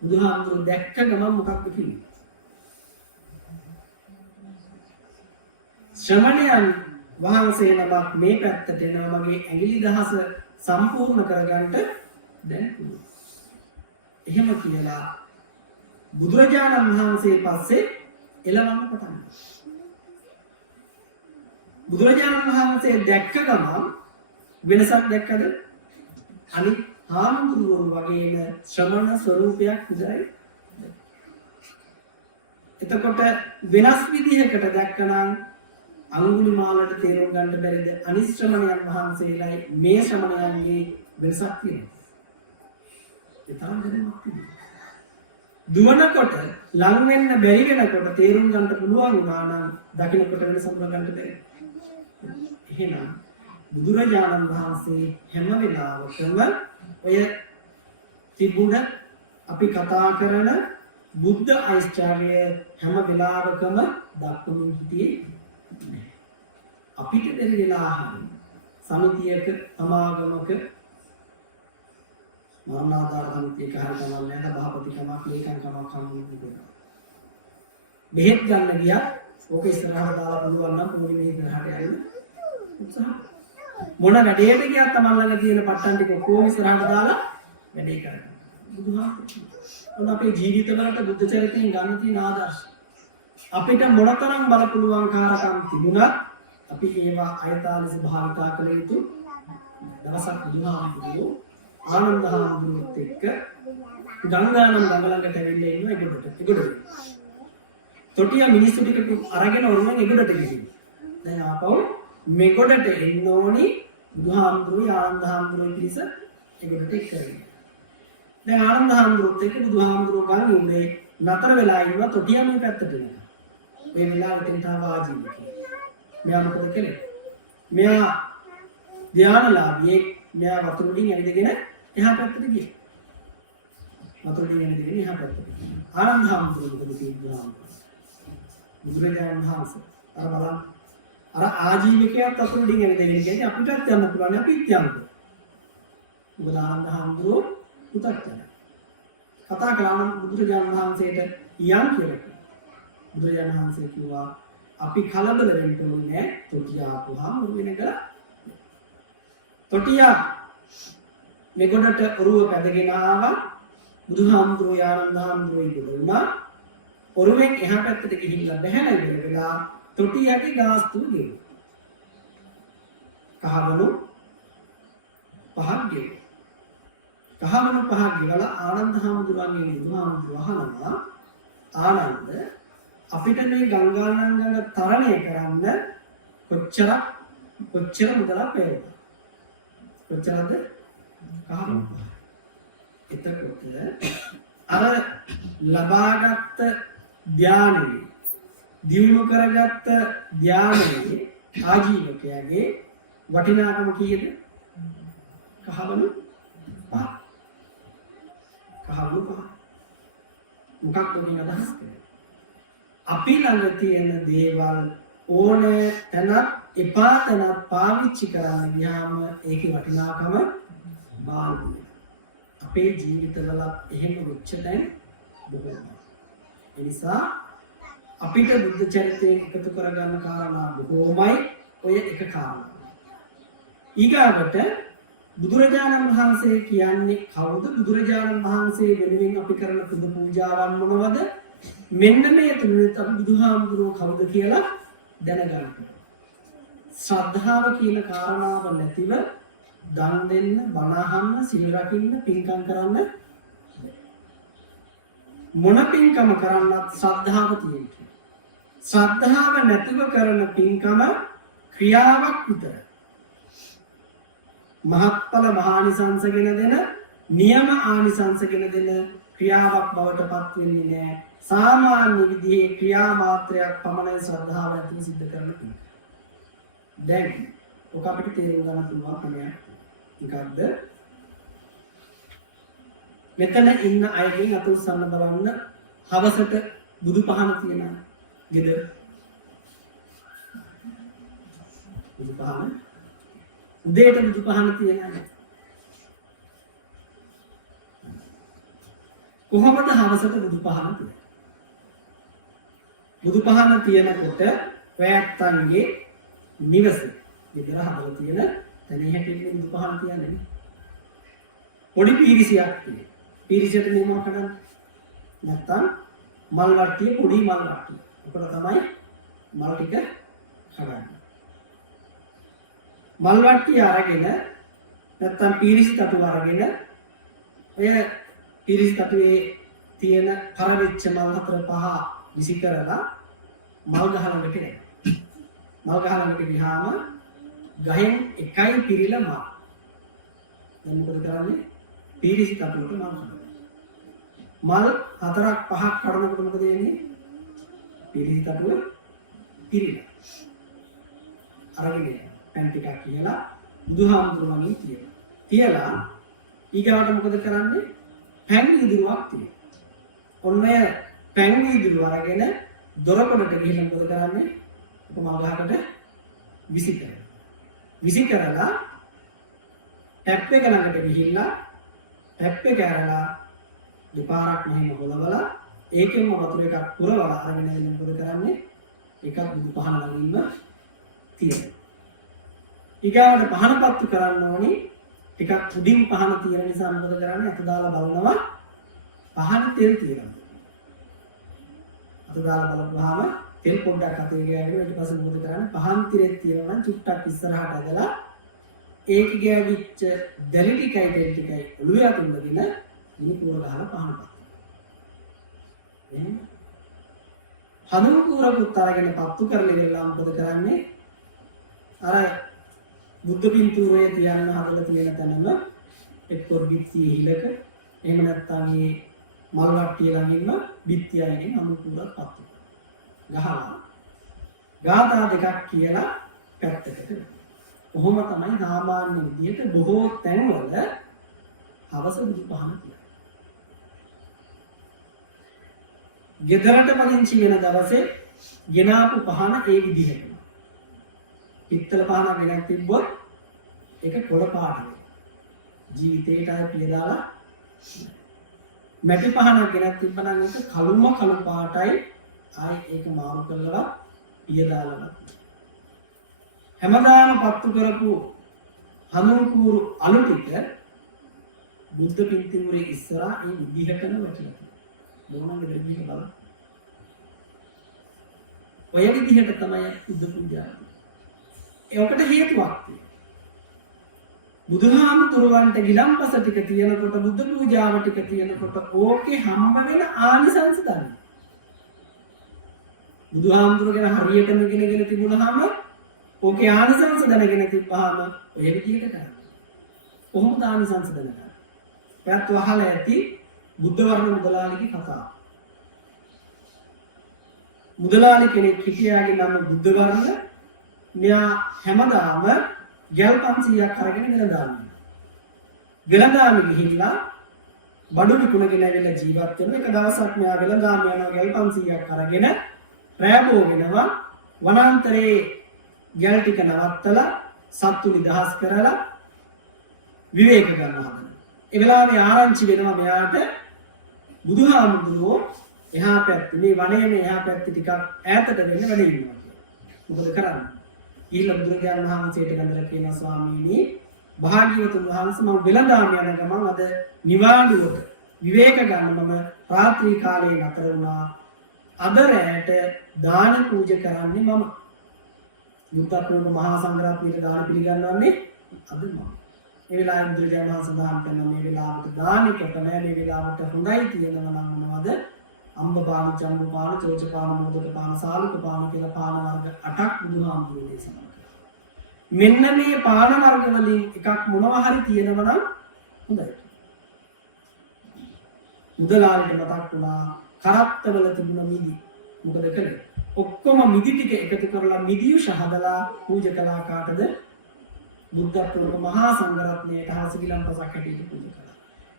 බුදුහාමුදුරුවෝ දැක්ක ගමන් මොකක්ද කිව්වේ? ශ්‍රමණයන් වහන්සේ නමක් මේ පැත්තට එනවා මගේ ඇඟිලි දහස සම්පූර්ණ කරගන්න දැන් පුළුවන්. එහෙම කියලා බුදුරජාණන් වහන්සේ පස්සේ එළවන්න පටන් ගත්තා. බුදුරජාණන් වහන්සේ දැක්ක ගමන් වෙනසක් දැක්කද? අනිත් හාමුදුරුවෝ වගේම ශ්‍රමණ ස්වરૂපයක් විතරයි. එතකොට වෙනස් විදිහකට දැක්කනම් අඟුලිමාලට තේරුම් ගන්න බැරිද අනිත් ශ්‍රමණයන් වහන්සේලායි මේ ශ්‍රමණයන්ගේ වෙනසක් තියෙනවා. ඒ තරම් දැනුමක් තිබෙනවා. දුවනකොට ලං වෙන්න බැරි වෙනකොට තේරුම් ගන්න පුළුවන් වුණා නම් දකින්නකොට වෙනස හඳුනා ගන්න බැහැ. එහෙනම් බුදුරජාණන් වහන්සේ හැම වෙලාවකම ඔය තිබුණ අපි කතා කරන බුද්ධ ඓශ්චර්යය හැම වෙලාවකම දක්වමින් හිටියේ අපිට බැරි වෙලා හරි සමිතියක සමාගමක මරණාධාර සමිතියක හරි තමයි නැහැ සභාපතිකමක් ලේකම්කමක් හම්බුනේ. බෙහෙත් ගන්න ගියා ඕක ඉස්සරහට දාලා පුළුවන් නම් පොඩි මෙහෙ ඉස්සරහට යන්න උත්සාහ මොන වැඩේට ගියත් තමන් ළඟ තියෙන පට්ටන් ටික කොහොම ඉස්සරහට දාලා වැඩේ කරගන්න. බුදුහාමුදුරුවෝ අපේ ජීවිතවලට බුද්ධ චරිතයෙන් ගන්න තියෙන ආදර්ශ අපිට මොනතරම් බල පුළුවන්කාරකම් තිබුණත් අපි ඒවා අයථාලෙස භාවිතා කළ යුතු දවසක් බුදුහාමුදුරුවෝ ආනන්ද හාමුදුරුවොත් එක්ක ගංගානම් ගඟ ළඟට ඇවිල්ලා ඉන්න එගොඩට. තොටිය මිනිස්සු ටික අරගෙන ඔරුවෙන් එගොඩට ගිහින්. දැන් ආපහු මෙගොඩට එන්න ඕනි බුදුහාමුදුරුවෝ ආනන්ද හාමුදුරුවෝ පිරිස එගොඩට එක්කගෙන. දැන් ආනන්ද හාමුදුරුවොත් එක්ක බුදුහාමුදුරුවෝ ගඟ උඩේ නතර වෙලා ඉන්නවා තොටිය මේ පැත්තට එනවා. මේ වෙලාවට තව ආජීවක. මෙයා මොකද කළේ? මෙයා ධානලාභියෙක්. මෙයා වතුර වලින් ඇවිදගෙන එහා පැත්තට ගියා. වතුර වලින් ඇවිදගෙන එහා පැත්තට ගියා. ආනන්ද හාමුදුරුවෝ මොකද කිව්වා? බුදුරජාණන් වහන්සේ අර බලන්න. අර ආජීවකයාත් වතුර වලින් ඇවිදගෙන කියන්නේ අපිටත් යන්න පුළුවන් අපිත් යන්න. මොකද ආනන්ද හාමුදුරුවෝ පුතත් යනවා. කතා කළා නම් බුදුරජාණන් වහන්සේට යන් කියලා. බුදුරජාණන් වහන්සේ කිව්වා අපි කලබල වෙන්න ඕනේ තොටිය ආපුවාම වෙනක තොටිය මෙගොඩට ඔරුව පැදගෙන ආවා බුදුහාමුදුරුවෝ ආනන්ද හාමුදුරුවෝ ඉදුණා ඔරුවෙන් එහා පැත්තට ගිහිල්ලා බැහැලා ඉඳලා වෙලා තොටියගේ ගාස්තුව ගෙවුවා කහවණු පහක් ගෙවුවා කහවණු පහක් ගෙවලා ආනන්ද හාමුදුරුවන්ගේ බුදුහාමුදුරුවෝ අහනවා ආනන්ද අපිට මේ ගංගානංගල තරණය කරන්න කොච්චරක් කොච්චර මුදලක් වේවා. කොච්චරද? කහම. එතකොට අර ලබාගත් ධානයේ දියුණු කරගත්ත ධානයේ ආජීවකයාගේ වටිනාකම කීයද? කහවණු 5. කහවණු 5. මොකක්ද මේ අදහස් කරන්නේ? අපි ළඟ තියෙන දේවල් ඕනේ තැනක් එපා තැනක් පාවිච්චි කරන්න ගියාම ඒකේ වටිනාකම බාහිර වෙනවා. අපේ ජීවිතවල එහෙම වෙච්ච තැන් බොහෝමයි. ඒ නිසා අපිට බුද්ධ චරිතයෙන් එකතු කරගන්න කාරණා බොහෝමයි. ඔය එක කාරණා. ඊගාවට බුදුරජාණන් වහන්සේ කියන්නේ කවුද? බුදුරජාණන් වහන්සේ වෙනුවෙන් අපි කරන පුද පූජාවන් මොනවද? මෙන්න මේ තුනත් අපි බුදුහාමුදුරුවෝ කවුද කියලා දැනගන්න. ශ්‍රද්ධාව කියන කාරණාව නැතිව දන් දෙන්න, බණ අහන්න, සිල් රකින්න, පින්කම් කරන්න මොන පින්කම කරන්නත් ශ්‍රද්ධාව තියෙනවා. ශ්‍රද්ධාව නැතිව කරන පින්කම ක්‍රියාවක් විතරයි. මහත්ඵල මහානිසංසගෙන දෙන, නියම ආනිසංසගෙන දෙන ක්‍රියාවක් බවට පත් වෙන්නේ නැහැ. සාමාන්‍ය විදිහේ ක්‍රියා මාත්‍රයක් පමණයි ශ්‍රද්ධාව ඇතුළත සිද්ධ කරන පින්කම. දැන් ඔක අපිට තේරුම් ගන්න පුළුවන් කමයක්. මොකක්ද? මෙතන ඉන්න අයගෙන් අත උස්සන්න බලන්න. හවසට බුදු පහන තියෙන ගෙදර. බුදු පහන. උදේට බුදු පහන තියෙන අය. කොහොමද හවසට බුදු පහන තියෙන්නේ? බුදු පහන තියෙනකොට වැයත්තන්ගේ නිවසේ ගෙදර හදලා තියෙන තැනේ හැටියට බුදු පහන තියන්නේ. පොඩි පීරිසියක් තියෙනවා. පීරිසියට නියම කරන්න. නැත්තම් මල් වට්ටිය පොඩි මල් වට්ටිය. උකට තමයි මල් ටික හදන්නේ. මල් වට්ටිය අරගෙන නැත්තම් පීරිසි තටුව අරගෙන ඔය පීරිසි තටුවේ තියෙන කරවෙච්ච මල් 4-5 විසි කරලා මල් ගහ ළඟට එනවා. මල් ගහ ළඟට ගියාම ගහෙන් එකයි පිරිලා මල්. දැන් මොකද කරන්නේ? පීරිසි තටුවට මල් ගහනවා. මල් 4-5ක් කඩනකොට මොකද වෙන්නේ? පීරිසි තටුව පිරිලා. අරගෙන පැන් ටිකක් කියලා බුදුහාමුදුරුවන්ගෙන් කියනවා. තියලා ඊගාවට මොකද කරන්නේ? පැන් ඉදිරියක් තියෙනවා. ඔන්න පැන් ඉදිරිය අරගෙන දොරකඩට ගිහින් මොකද කරන්නේ? ඔක මල් ගහකට විසි කරනවා. විසි කරලා ටැප් එක ළඟට ගිහිල්ලා ටැප් එක ඇරලා දෙපාරක් මෙහෙම හොලවලා ඒකෙන්ම වතුර එකක් පුරවලා අරගෙන එන්න මොකද කරන්නේ? එකක් බුදු පහන ළඟින්ම තියෙනවා. ඊගාවට පහන පත්තු කරන්න ඕනි. ටිකක් උඩින් පහන තියෙන නිසා මොකද කරන්නේ? අත දාලා බලනවා පහන තෙල් තියෙනවා. අත දාලා බලපුවාම තෙල් පොඩ්ඩක් අතේ ගෑවෙනවා. ඊට පස්සේ මොකද කරන්නේ? පහන් තිරෙත් තියෙනවා නම් චුට්ටක් ඉස්සරහට ඇදලා ඒක ගෑවිච්ච දැලි ටිකයි තෙල් ටිකයි ඔළුවේ අතුල්ලගෙන ඉනි කූර ගහලා පහන පත්තු. එහෙනම් හඳුන් කූරකුත් අරගෙන පත්තු කරලා ඉවරලා මොකද කරන්නේ? අර බුද්ධ පින්තූරයේ තියන්න හදලා තියෙන තැනම එක්කෝ බිත්තිය හිලක එහෙම නැත්නම් මේ මල් වට්ටිය ළඟින්ම බිත්තිය අයින් අමුතුරක් පත්තු ගහලා ගාථා දෙකක් කියලා පැත්තකට. කොහොම තමයි සාමාන්‍ය විදිහට බොහෝ තැන්වල හවස බුදු පහන තියෙනවා. ගෙදරට පදිංචි වෙන දවසේ ගෙනාපු පහන ඒ විදිහට. පිත්තල පහනක් ගෙනත් තිබ්බොත් ඒක පොළ පාට වෙනවා. ජීවිතේට ආය පිය දාලා මැටි පහනක් ගෙනත් තිබ්බනම් ඒක කළුම කළු පාටයි ආය ඒක මාරු කරලා පිය දාලා. හැමදාම පත්තු කරපු හඳුන් කූරු අලු ටික බුද්ධ පින්තූරේ ඉස්සරහා ඒ විදිහටම වැටිලා තියෙනවා. මොනවාද විදිහට බලන්න. ඔය විදිහට තමයි බුද්ධ පූජාව. ඒකට හේතුවක් තියෙනවා. බුදුහාමුදුරුවන්ට ගිලම්පස ටික තියෙනකොට බුද්ධ පූජාව ටික තියෙනකොට ඕකේ හම්බ වෙන ආනිසංස දන්නේ. බුදුහාමුදුරුවෝ ගැන හරියටම ඉගෙනගෙන තිබුණාම ඕකේ ආනිසංස දැනගෙන තිබ්බහම ඔය විදිහට කරන්න. කොහොමද ආනිසංස දැනගන්නේ? පැත් වහලා ඇති බුද්ධ වර්ණ මුදලාලිගේ කතාව. මුදලාලි කෙනෙක් හිටියාගේ නම බුද්ධ වර්ණ. මෙයා හැමදාම ගල් 500ක් අරගෙන වෙළඳාම්. වෙළඳාම ගිහිල්ලා බඩු විකුණගෙන ඇවිල්ලා ජීවත් වෙන එක දවසක් මෙයා වෙළඳාම යනවා ගල් 500ක් අරගෙන රෑබෝ වෙනවා වනාන්තරයේ ගල් ටික නවත්තලා සත්තු නිදහස් කරලා විවේක ගන්න හදනවා. ඒ වෙලාවේ ආරංචි වෙනවා මෙයාට බුදුහාමුදුරුවෝ එහා පැත්තේ මේ වනයේ එහා පැත්තේ ටිකක් ඈතට වෙන්න වැඩ ඉන්නවා කියලා. මොකද කරන්නේ? ඊළඟ බුදුරජාණන් වහන්සේට ගඳලා කියනවා ස්වාමීනි භාග්‍යවතුන් වහන්සේ මම වෙළඳාම යන ගමන් අද නිවාඩුවට විවේක ගන්න මම රාත්‍රී කාලේ නතර වුණා. අද රැයට දාන පූජා කරන්නේ මම. යුක්තප්‍රමුඛ මහා සංඝරත්නයට දාන පිළිගන්නවන්නේ අද මම. ඒ වෙලාවෙන් බුදුරජාණන් වහන්සේ සඳහන් කරන මේ වෙලාවට දානෙකට නෑ මේ වෙලාවට හොඳයි තියෙනවා නම් මොනවද? අම්බ පාන, ජම්බු පාන, චෝච පාන, මොදක පාන, සාලුක පාන කියලා පාන වර්ග 8ක් බුදුහාමුදුරුවෝ දේශනා කළා. මෙන්න මේ පාන වර්ග වලින් එකක් මොනවා හරි තියෙනවා නම් හොඳයි. මුදලාලිට මතක් වුණා කරත්තවල තිබුණ මිදි. මොකද කළේ? ඔක්කොම මිදි ටික එකතු කරලා මිදියුෂ හදලා පූජා කළා කාටද? බුද්ධත්වයට මහා සංඝරත්නයට හාසගිලන්පසක් හැටියට පූජා කළා.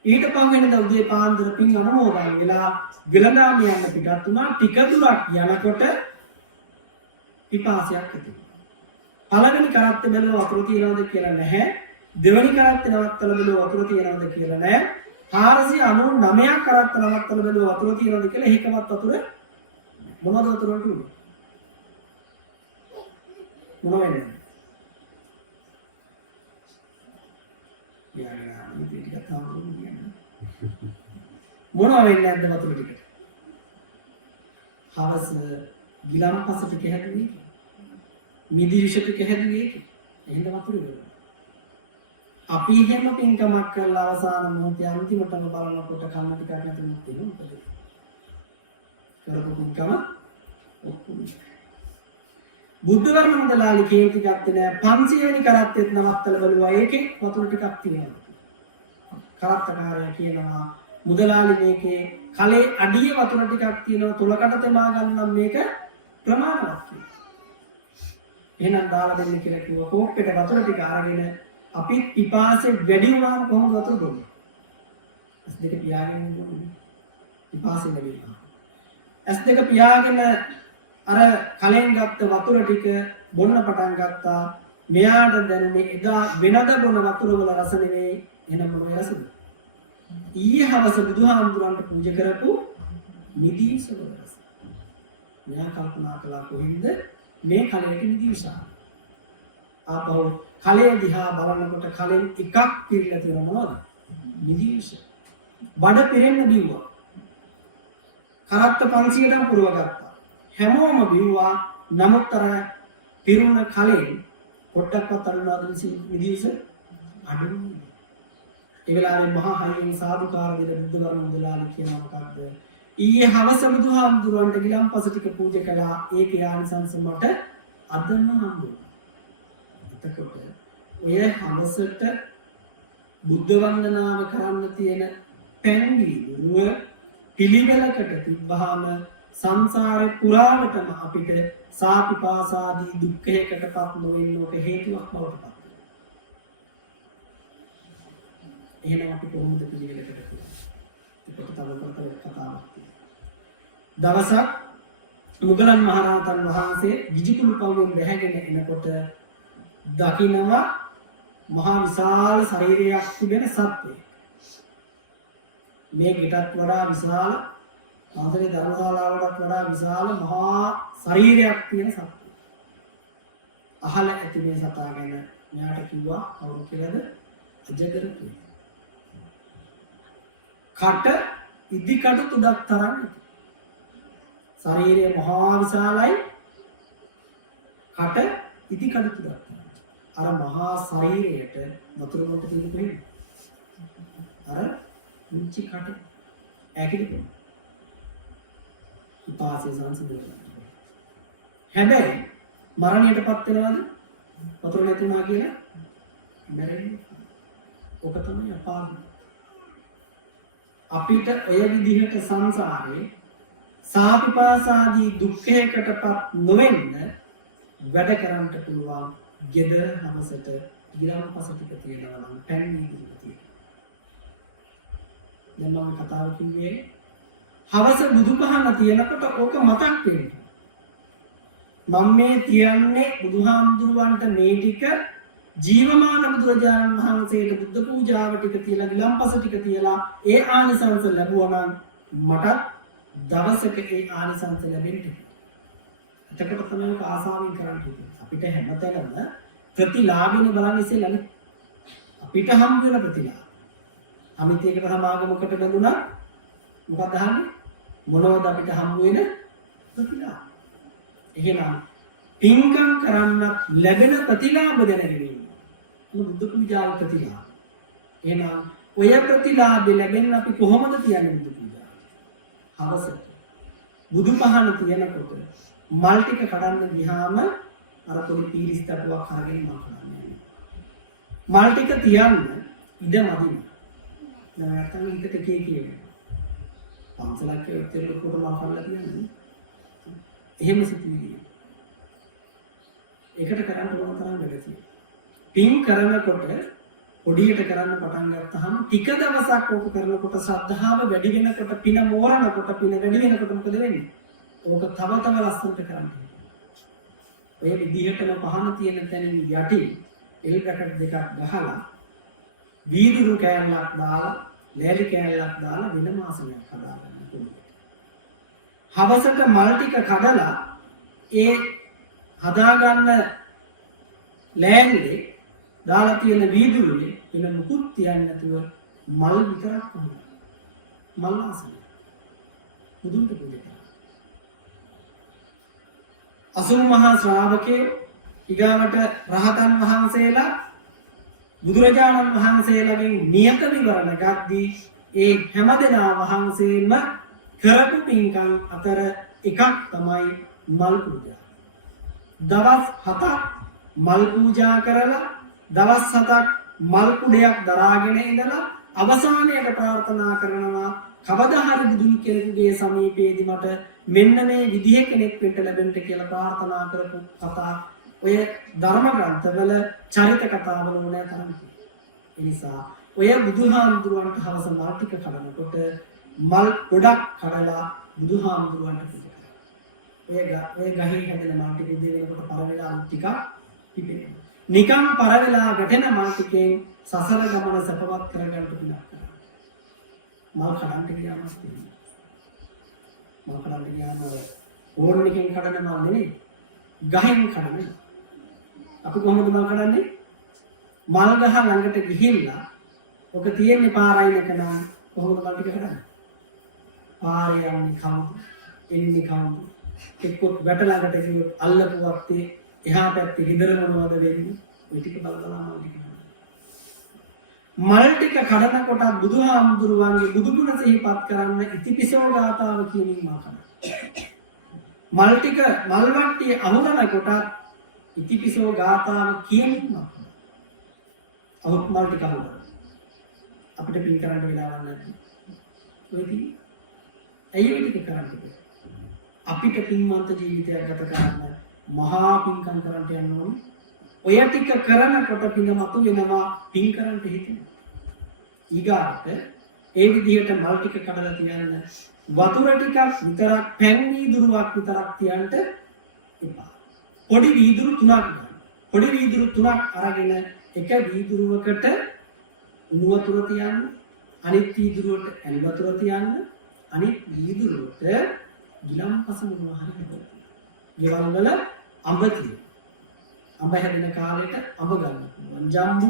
ඊට පස්වෙනිද උදේ පාන්දර පින් අනුමෝදන් වෙලා වෙළඳාම යන්න පිටත් වුණා. ටික දුරක් යනකොට පිපාසයක් ඇති වුණා. පළවෙනි කරත්ත බැලුව වතුර තියනවද කියලා නැහැ. දෙවෙනි කරත්ත නවත්තලා බැලුව වතුර තියනවද කියලා නැහැ. 499ක් කරත්ත නවත්තලා බැලුව වතුර තියනවද කියලා ඒකවත් වතුර මොනවද වතුර වලට උනේ? මොනව වෙන්නේ? මොනවා වෙන්නේ නැද්ද වතුර ටික? හවස ගිලම්පස ටික හැදුවේ. මිදි විෂ ටික හැදුවේ. එහෙනම් වතුර වෙනවා. අපි හැම පින්කමක් කරලා අවසාන මොහොතේ අන්තිමටම බලනකොට කන්න ටිකක් නැතුනොත් එන්නේ මොකද? කරපු පින්කම ඔක්කොම බුද්ධ වර්ණ මුදලාලි කේන්ති ගත්තේ නෑ 500 වෙනි කරත්තෙත් නවත්තලා බලුවා ඒකේ වතුර ටිකක් තියෙනවා. කරත්තකාරයා කියනවා මුදලාලි මේකේ කලේ අඩිය වතුර ටිකක් තියෙනවා තුලකට තෙමා ගන්නම් මේක ප්‍රමාණවත් කියලා. එහෙනම් දාලා දෙන්න කියලා කිව්වා කෝප්පෙට වතුර ටික අරගෙන අපි පිපාසෙ වැඩි වුණාම කොහොමද වතුර බොන්නේ? S2 පියාගෙන ඉන්නේ. පිපාසෙ වැඩි වුණා. S2 පියාගෙන අර කලෙන් ගත්ත වතුර ටික බොන්න පටන් ගත්තා. මෙයාට දැනුනේ එදා වෙනද බොන වතුර වල රස නෙවෙයි එහෙනම් මොන රසද? ඊයේ හවස බුදුහාමුදුරන්ට පූජා කරපු නිදීස වල රස. මෙයා කල්පනා කළා කොහින්ද මේ කලයට නිදීස ආපහු කලයේ දිහා බලනකොට කලෙන් එකක් පිරලා තියෙනවා මොනවද? නිදීස. බඩ පිරෙන්න බිව්වා. කරත්ත 500ටම පුරව ගත්තා. හැමෝම බිව්වා. නමුත් අර පිරුණ කලෙන් පොට්ටක්වත් අරුණාද නිදීස අඩුයි. ඒ වෙලාවේ මහා හයියෙන් සාදුකාර දෙන බුද්ධ වර්ණ මුදලාලි කියනවා මොකක්ද? ඊයේ හවස බුදුහාමුදුරන්ට ගිලම්පස ටික පූජා කළා. ඒකේ ආනිසංස මට අදම හම්බුණා. එතකොට ඔය හවසට බුද්ධ වන්දනාව කරන්න තියෙන පැංගිරි දුරුව පිළිවෙලකට තිබ්බහම සංසාරේ පුරාවටම අපිට සාපිපාසාදී දුක්ඛයකටපත් නොවෙන්න ඕක හේතුවක් බවට පත් වෙනවා. එහෙනම් අපි කොහොමද පිළිවෙලකට කරන්නේ? ඒකට තව කතාවක් තියෙනවා. දවසක් මුගලන් මහරහතන් වහන්සේ විජිකුළු පවුලෙන් බැහැගෙන එනකොට දකිනවා මහා විශාල ශරීරයක් තිබෙන සත්වයෙක්. මේ ගෙටත් වඩා විශාල ආදරේ ධර්මශාලාවටත් වඩා විශාල මහා ශරීරයක් තියෙන සත්වයෙක්. අහල ඇති මේ සතා ගැන මෙයාට කිව්වා කවුරු කියලාද? අජගර කියලා. කට ඉදිකටු තුඩක් තරම් ශරීරය මහා විශාලයි. කට ඉදිකටු තුඩක් තරම්. අර මහා ශරීරයට වතුර මොකද තියෙන්නේ? අර මුංචි කට ඇකිලි ඉපාසය සංසිඳනවා. හැබැයි මරණයටපත් වෙනවද? වතුර නැති වුණා කියලා මැරෙන්නේ. ඔක තමයි අපාය. අපිට ඔය විදිහට සංසාරේ සාපිපාසාදී දුක්ඛයකටපත් නොවෙන්න වැඩ කරන්න පුළුවන්. ගෙදර හමසට ගිලම්පස ටික තියෙනවා නම් පැන්නේ තියෙනවා. දැන් මම කතාව කිව්වේ හවස බුදුපහන තියෙනකොට ඕක මතක් වෙන්නේ. මම මේ කියන්නේ බුදුහාමුදුරුවන්ට මේ ටික ජීවමාන බුදුරජාණන් වහන්සේට බුද්ධ පූජාව ටික තියලා ගිලම්පස ටික තියලා ඒ ආනිසංස ලැබුවා නම් මට දවසක ඒ ආනිසංස ලැබෙන්නේ. එතකොට තමයි ආසාවෙන් කරන්නේ. අපිට හැමතැනම ප්‍රතිලාභින බලන්න ඉස්සෙල්ලානේ. අපිට හම් වෙන ප්‍රතිලාභ. අමිතේකට සමාගමකට බඳුනා මොකක්ද අහන්නේ? මොනවද අපිට හම් වෙන ප්‍රතිලාභ? එහෙනම් පින්කම් කරන්න ලැබෙන ප්‍රතිලාභ දැනගෙන ඉන්න. බුද්ධ පූජාව ප්‍රතිලාභ. එහෙනම් ඔය ප්‍රතිලාභ ලැබෙන්න අපි කොහොමද තියන්නේ බුදු පූජාව? හවසට බුදුපහන තියනකොට මල් ටික කඩන්න ගියාම අර පොඩි පීරිස් තටුවක් අරගෙන මල් කඩන්නේ. මල් ටික තියන්න ඉඩ මදින. නැත්නම් හිතට කීකියන. පන්සලක් ඇවිත් කොට මල් කඩලා තියන්නේ. එහෙම සිතුවිලි. ඒකට කරන්න ඕන තරම් වැඩ තියෙනවා. පින් කරනකොට පොඩියට කරන්න පටන් ගත්තාම ටික දවසක් ඕක කරනකොට ශ්‍රද්ධාව වැඩි වෙනකොට පින මෝරනකොට පින වැඩි වෙනකොට මොකද වෙන්නේ? ඕක තව තව ලස්සනට කරන්න. ඔය විදිහටම පහන තියෙන තැනින් යටින් එල් රැකට් දෙකක් ගහලා වීදුරු කෑල්ලක් දාලා ලෑලි කෑල්ලක් දාලා වෙන මාසයක් හදාගන්න පුළුවන්. හවසට මල් ටික කඩලා ඒ හදාගන්න ලෑල්ලේ දාලා තියෙන වීදුරුවේ වෙන මුකුත් තියන්නේ නැතුව මල් විතරක් වුණා. මල් ආසන. බුදුන්ට පූජා කරා. අසුරු මහා ශ්‍රාවකේ ඊගාවට රහතන් වහන්සේලා බුදුරජාණන් වහන්සේලාගෙන් නියත විවරණ ගද්දී ඒ හැමදෙනා වහන්සේම කරපු පින්කම් අතර එකක් තමයි මල් පූජා. දවස් 7ක් මල් පූජා කරලා දවස් 7ක් මල් කුඩයක් දරාගෙන ඉඳලා අවසානයේ ප්‍රාර්ථනා කරනවා කවදා හරි බුදුන් කෙනෙකුගේ සමීපයේදී මට මෙන්න මේ විදිහ කෙනෙක් වෙන්න ලැබෙන්න කියලා ප්‍රාර්ථනා කරපු කතා ඔය ධර්ම ග්‍රන්ථවල චරිත කතාවල ඕනෑ තරම් තියෙනවා. ඒ නිසා ඔය බුදුහාමුදුරුවන්ට හවස මල් ටික කඩනකොට මල් ගොඩක් කඩලා බුදුහාමුදුරුවන්ට පූජා කරනවා. ඔය ගහේ හැදෙන මල් ටික දෙවෙනකොට පර වෙලා අලුත් ටික පිපෙනවා. නිකම් පර වෙලා ගැටෙන මල් ටිකෙන් සසර ගමන සපවත් කරගන්න පුළුවන්. මල් කඩන්න ගියාම තියෙනවා. මල් කඩන්න ගියාම ඕන් එකෙන් කඩන මල් නෙවෙයි. ගහෙන් කඩන. අපි කොහොමද මල් කඩන්නේ? මල් ගහ ළඟට ගිහිල්ලා ඔක තියෙන්නේ පාරයිනක නම් කොහොමද මල් ටික කඩන්නේ? පාරේ යන්නේ කවුද? එන්නේ කවුද? එක්කොත් වැට ළඟට ගියොත් අල්ලපු වත්තේ එහා පැත්තේ ගෙදර මොනවද වෙන්නේ? ඔය ටික බලලා මල් ටික මල් ටික කඩන කොට බුදුහාමුදුරුවන්ගේ බුදුගුණ සිහිපත් කරන්න ඉතිපිසෝ ගාථාව කියමින් මා කරනවා. මල් ටික මල් වට්ටිය අහුරන කොට ඉතිපිසෝ ගාථාව කියමින් මා කරනවා. අහුත් මල් ටික අහුරන. අපිට පින් කරන්න වෙලාවක් නැද්ද? ඔයදී ඇයි ඔය ටික කරන්නේ? අපිට පින්වන්ත ජීවිතයක් ගත කරන්න මහා පින්කම් කරන්න යන්න ඕනේ. ඔය ටික කරනකොට පින මතු වෙනවා පින් කරන්න හිතෙනවා. ඊගාට ඒ විදිහට මල් ටික කඩලා තියන්න වතුර ටිකක් විතරක් පැන් වීදුරුවක් විතරක් තියන්න එපා. පොඩි වීදුරු 3ක් ගන්න. පොඩි වීදුරු 3ක් අරගෙන එක වීදුරුවකට උණු වතුර තියන්න, අනිත් වීදුරුවට ඇල් වතුර තියන්න, අනිත් වීදුරුවට ගිලම්පස මොනවා හරි හදන්න. ගෙවල් වල අඹ තියෙනවා. අඹ හැදෙන කාලෙට අඹ ගන්න පුළුවන්. ජම්බු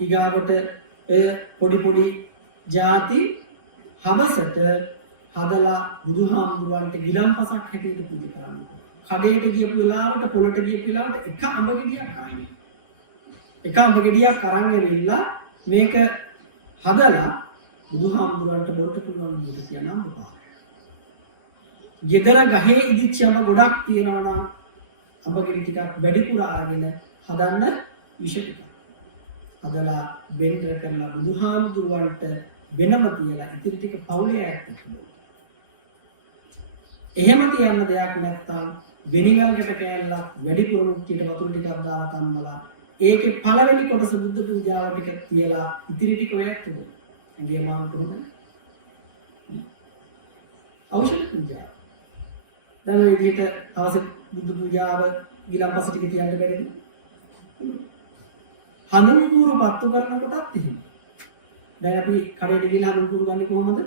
ඊගාවට පොඩි පොඩි ಜಾති හවසට හදලා බුදුහාමුදුරුවන්ට ගිලම්පසක් හැටියට පූජා කරන්න. කඩේට ගියපු වෙලාවට පොළට ගියපු වෙලාවට එක අඹ ගෙඩියක් ආන්නේ. එක අඹ ගෙඩියක් අරන් ඇවිල්ලා මේක හදලා බුදුහාමුදුරුවන්ට බොන්න පුළුවන් විදිහට කියනවා බා. ගෙදර ගහේ ඉදිච්ච අඹ ගොඩක් තියෙනවා නම් අඹ ගෙඩි ටිකක් වැඩිපුර අරගෙන හදන්න විෂ ටික. හදලා වෙන්කර කරලා බුදුහාමුදුරුවන්ට වෙනම තියලා ඉතිරි ටික පවුලේ අයත් එක්ක. එහෙම තියන්න දෙයක් නැත්තම් වෙනිගල්කට කෑල්ලක් වැඩිපුර මුට්ටියට වතුර ටිකක් දාලා තම්බලා ඒකේ පළවෙනි කොටස බුද්ධ පූජාව ටික තියලා ඉතිරි ටික ඔයත් තුන. ඇඟේ මාන කොහොමද? ඖෂධ පූජාව. දැන් ඔය විදිහට අවශ්‍ය බුද්ධ පූජාව ගිලම්පස ටික තියන්න බැරිද? හඳුන් කූරු පත්තු කරන කොටත් එහෙම. දැන් අපි කඩේට ගිහලා හඳුන් කූරු ගන්නේ කොහොමද?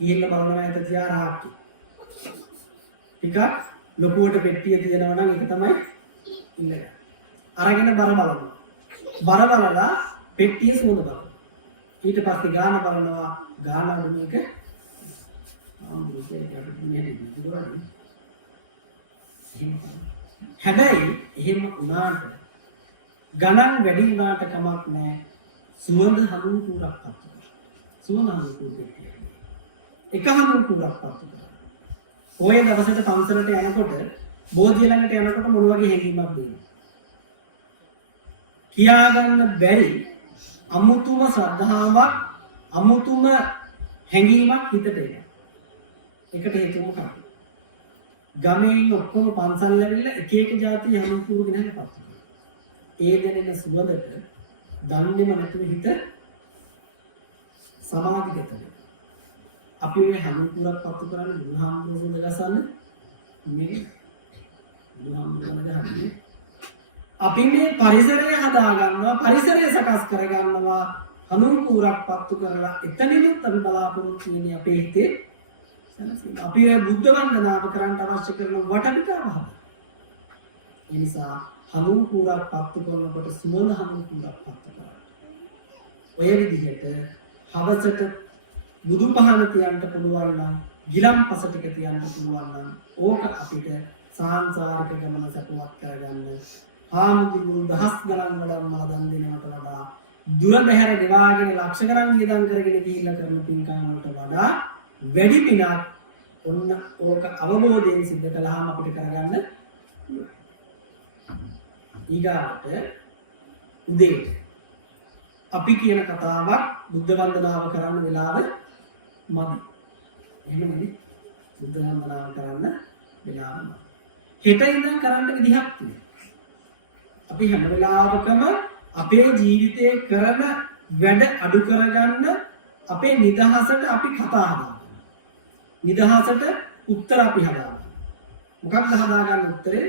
ඉහෙල්ල බලනවා ඇත තියා රාක්කි. ටිකක් ලොකුවට පෙට්ටිය තියෙනවා නම් ඒක තමයි ඉන්නේ. අරගෙන බර බලනවා. බර බලලා පෙට්ටිය සෝද බලනවා. ඊට පස්සේ ගාන බලනවා. ගාන අඩු මේක හැබැයි එහෙම වුණාට ගණන් වැඩි වුණාට කමක් නැහැ. සුවඳ හඳුන් කූරක් පත්තු කරනවා. සුවඳ හඳුන් කූරක් එක හඳුන් කූරක් පත්තු කරනවා. ඔය දවසට පන්සලට යනකොට බෝධිය ළඟට යනකොට මොන වගේ හැඟීමක් දෙනවා? කියාගන්න බැරි අමුතුම ශ්‍රද්ධාවක් අමුතුම හැඟීමක් හිතට එනවා. ඒකට හේතුව මොකක්ද? ගමේ ඉන්න ඔක්කොම පන්සල් ලැබිලා එක එක જાති හඳුන් කූරු ගෙනහැර පත්තු කරනවා. ඒ දැනෙන සුවඳට දන්නේම නැතුව හිත සමාධිගත වෙනවා. අපි මේ හඳුන් කූරක් පත්තු කරන්නේ බුදුහාමුදුරුවෝ දගසන්න මේ බුදුහාමුදුරුවෝ දගහන්නේ අපි මේ පරිසරය හදා ගන්නවා පරිසරය සකස් කර ගන්නවා හඳුන් කූරක් පත්තු කරලා එතනිනුත් අපි බලාපොරොත්තු වෙන්නේ අපේ හිතේ අපි බුද්ධ වන්දනාව කරන්න අවශ්‍ය කරන වටපිටාව හදා. ඒ නිසා හඳුන් කූරක් පත්තු කරනකොට සුවඳ හඳුන් කූරක් පත්තු කරනවා. ඔය විදිහට හවසට බුදු පහන තියන්න පුළුවන් නම් ගිලම්පස ටික තියන්න පුළුවන් නම් ඕක අපිට සාංශාරික ගමන සපුවත් කරගන්න ආමුදුරු දහස් ගණන් වඩා දන් දෙනවට වඩා දුර බැහැර ගෙවාගෙන ලක්ෂ ගණන් වියදම් කරගෙන දීලා කරන පින්කම් වලට වඩා වැඩි පිනක් ඔන්න ඕක අවබෝධයෙන් සිද්ධ කළාම අපිට කරගන්න ඊගාට උදේ අපි කියන කතාවක් බුද්ධ වන්දනාව කරන්න වෙලාව මදි. එහෙමනේ බුද්ධ වන්දනාව කරන්න වෙලාව මදි. හෙට ඉඳන් කරන්න විදිහක් තියෙනවා. අපි හැම වෙලාවකම අපේ ජීවිතයේ කරන වැඩ අඩු කරගන්න අපේ නිදහසට අපි කතා හදාගන්න. නිදහසට උත්තර අපි හදාගන්න. මොකක්ද හදාගන්න උත්තරේ?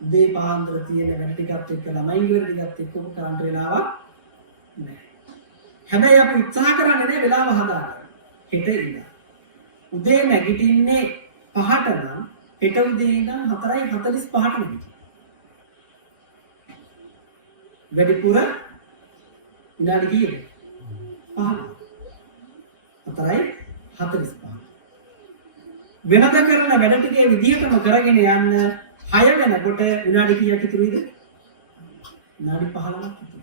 උදේ පාන්දර තියෙන වැඩ ටිකත් එක්ක ළමයි ඉවර ටිකත් එක්ක කරන්න වෙලාවක් නැහැ. හැබැයි අපි උත්සාහ කරන්නේ නැහැ වෙලාව හදාගන්න. හෙට ඉඳන්. උදේ නැගිටින්නේ 5ට නම් හෙට උදේ ඉඳන් 4:45ට නැගිටින්න. වැඩිපුර විනාඩි කීයද? 5. 4:45. වෙනද කරන වැඩ ටිකේ විදිහටම කරගෙන යන්න 6 වෙනකොට විනාඩි කීයක් ඉතුරුයිද? විනාඩි 15ක් ඉතුරුයි.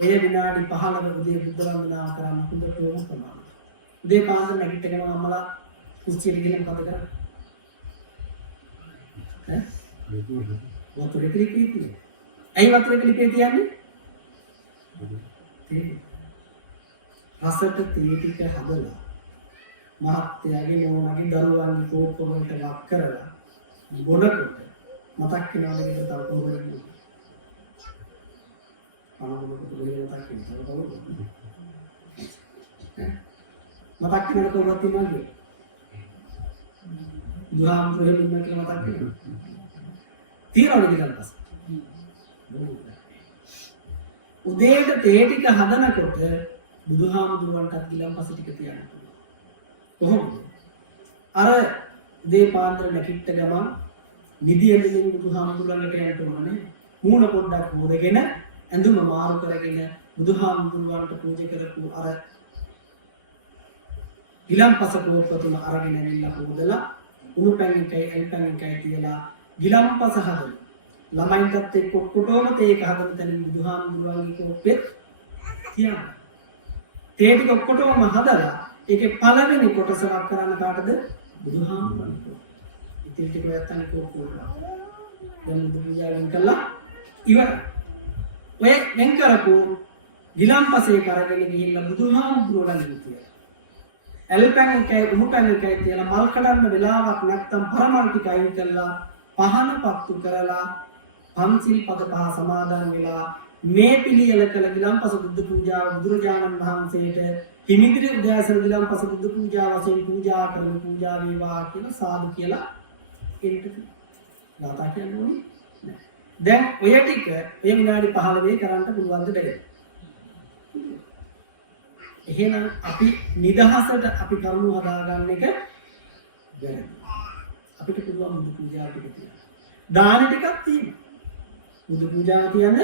ඒ විනාඩි 15 උදේ බුද්ධ වන්දනාව කරන්න හොඳට ඕන ප්‍රමාණය. උදේ පාන්දර නැගිටගෙන අම්මලා කුස්සියට ගිහින් මොකද කරන්නේ? වතුරේ පිළිපී තියෙන්නේ. ඇයි වතුරේ පිළිපී තියන්නේ? රසට තේ ටික හදලා මහත්යාගේ නෝනාගේ දරුවන්ගේ කෝප්ප වලට වක් කරලා බොනකොට මතක් වෙනවද කියලා තව කොහොමද? ආනන්දකට දෙවියන් මතක් වෙනවා. මතක් වෙනකොට කොහොමද තියන්නේ? දුරාම් ප්‍රේමින් කියලා මතක් වෙනවා. තියනවද කියලා පස්සේ. උදේට තේ ටික හදනකොට බුදුහාමුදුරුවන්ටත් ගිලම්පස ටික තියන්න පුළුවන්. කොහොමද? අර උදේ පාන්දර නැගිට ගමන් නිදියෙන්නේ බුදුහාමුදුරුවන්ට යන්න ඕනේ. මූණ පොඩ්ඩක් හොදගෙන ඇඳුම මාරු කරගෙන බුදුහාමුදුරුවන්ට පූජා කරපු අර ගිලම්පස කෝපතුන අරගෙන ඇවිල්ලා හොදලා උණු පැන් එකයි එල් පැන් එකයි තියලා ගිලම්පස හදලා ළමයින්ටත් එක්ක ඔක්කොටම තේක හදන තැන බුදුහාමුදුරුවන්ගේ කෝපෙත් තියන්න. තේ ටික ඔක්කොටම හදලා ඒකේ පළවෙනි කොටස වක් කරන්න කාටද? බුදුහාමුදුරුවන්ට. ඉතින් ටික නැත්තම් කෝපුවා. දැන් බුදුජාවෙන් කළා ඉවරයි. ඔය වෙන් කරපු ගිලම්පසේ කරගෙන ගිහිල්ලා බුදුහාමුදුරුවෝ ළඟට ගියා. ඇල්පැන් එකයි උණු පැන් එකයි තියලා මල් කඩන්න වෙලාවක් නැත්තම් පරමල් ටික අයින් කරලා පහන පත්තු කරලා පන්සිල් පද පහ සමාදන් වෙලා මේ පිළියෙල කළ ගිලම්පස බුද්ධ පූජාව බුදුරජාණන් වහන්සේට හිමිදිරි උදෑසන ගිලම්පස බුද්ධ පූජාව වශයෙන් පූජා කරන පූජා වේවා කියලා සාදු කියලා එන්ට ගාථා කියන්නේ නෑ. දැන් ඔය ටික මේ විනාඩි 15 කරන්න පුළුවන්ද බැහැ? එහෙනම් අපි නිදහසට අපි කරුණු හදාගන්න එක බැහැ. අපිට පුළුවන් බුදු පූජාව ටික තියන්න. දාන ටිකක් තියෙනවා. බුදු පූජාව තියන්න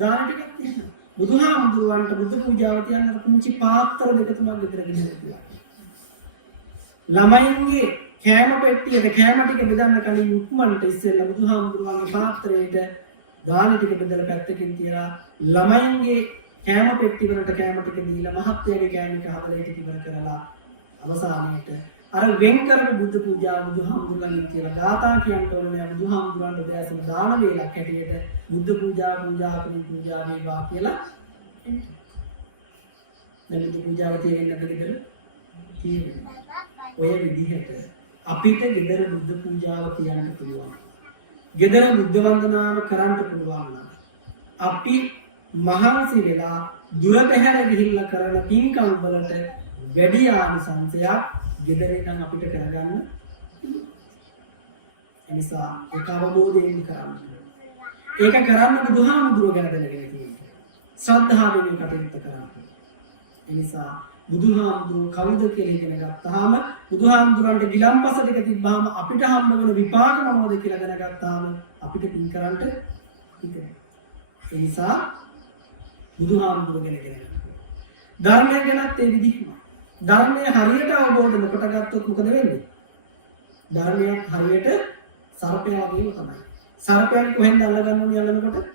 දාන ටිකක් තියෙනවා. බුදුහාමුදුරුවන්ට බුදු පූජාව තියන්න අර පුංචි පාත්‍ර දෙක තුනක් විතර ගෙනල්ලා. ළමයින්ගේ කෑම පෙට්ටියට කෑම ටික බෙදන්න කලින් උක්මන්ට ඉස්සෙල්ලා බුදුහාමුදුරුවන්ගේ පාත්‍රයට දාන ටික බෙදලා පැත්තකින් තියලා ළමයින්ගේ කෑම පෙට්ටි වලට කෑම ටික දීලා මහත්යගේ කෑම ටික හදලා ටික ඉවර කරලා අවසානයේට අර වෙන් කරපු බුද්ධ පූජා බුදුහාමුදුරන්ගේ කියලා ගාථා කියන්න ඕනේ බුදුහාමුදුරන්ට දැසන දාන වේලක් හැටියට බුද්ධ පූජා පූජා වේවා කියලා දැන් බුද්ධ පූජාව තියෙන්නේ නැද්ද තියෙනවා. ඔය විදිහට අපිට ගෙදර බුද්ධ පූජාව තියන්න පුළුවන්. ගෙදර බුද්ධ වන්දනාව කරන්න පුළුවන් නම් අපි මහන්සි වෙලා දුර බැහැර ගිහිල්ලා කරන පින්කම් වලට වැඩි ආනිසංසයක් ගෙදර ඉඳන් අපිට කරගන්න. එනිසා ඒක අවබෝධයෙන් කරන්න. ඒක කරන්න බුදුහාමුදුරුවෝ ගැන දැනගෙන තියෙනවා. ශ්‍රද්ධාවෙන් කටයුතු කරන්න. එනිසා බුදුහාමුදුරුවෝ කවුද කියලා ඉගෙන ගත්තාම බුදුහාමුදුරන්ට ගිලම්පස ටික තිබ්බාම අපිට හම්බ වෙන විපාක මොනවද කියලා දැනගත්තාම අපිට පින් කරන්න ඉතින්. එනිසා බුදුහාමුදුරුවෝ ගැන ඉගෙන ගන්න. ධර්මය ගැනත් ඒ විදිහම. ධර්මය හරියට අවබෝධ නොකොට ගත්තොත් මොකද වෙන්නේ? ධර්මය හරියට සර්පයා වගේම තමයි. සර්පයන් කොහෙන්ද අල්ලගන්න ඕනේ අල්ලනකොට?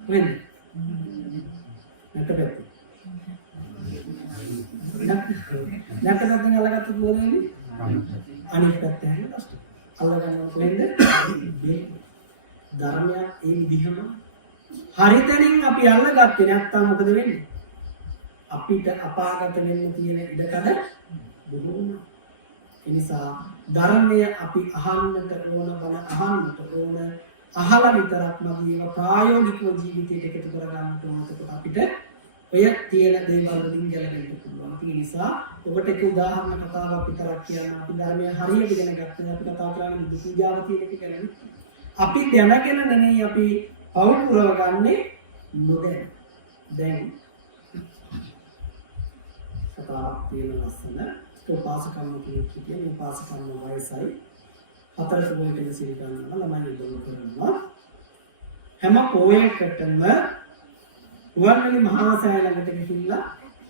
කොහෙන්ද? නැටපැත්ත. නැටපැත්තෙන් අල්ලගත්තොත් මොකද වෙන්නේ? අනිත් පැත්තෙන් හරියට අල්ලගන්න කොහෙන්ද? ධර්මයක් ඒ විදිහම හරිතනින් අපි අල්ලගත්තේ නැත්නම් මොකද වෙන්නේ? අපිට අපාගත වෙන්න තියෙන ඉඩකඩ බොහෝම. ඒ නිසා ධර්මය අපි අහන්නට ඕන බල අහන්නට ඕන. අහලා විතරක් මදි ඒවා ප්‍රායෝගිකව ජීවිතයට එකතු කරගන්න ඕන. එතකොට අපිට ඔය තියෙන දේවල් වලින් ගැලවෙන්න පුළුවන්. ඒ නිසා ඔබට එක උදාහරණ කතාවක් විතරක් කියන්න. අපි ධර්මය හරියට ඉගෙන ගත්තා. අපි කතා කරන්නේ බුදු පූජාව කියන එක ගැන. අපි දැනගෙන නෙමෙයි අපි පව් පුරව ගන්නේ නොදැන. දැන් කතාවක් තියෙන ලස්සන උපාසකම්ම කියන උපාසකම්ම වයසයි 4 පොයකට සිල් ගන්නවා ළමයි උදව් කරනවා. හැම පොයකටම වර්ණලි මහා සෑය ළඟට ගිහිල්ලා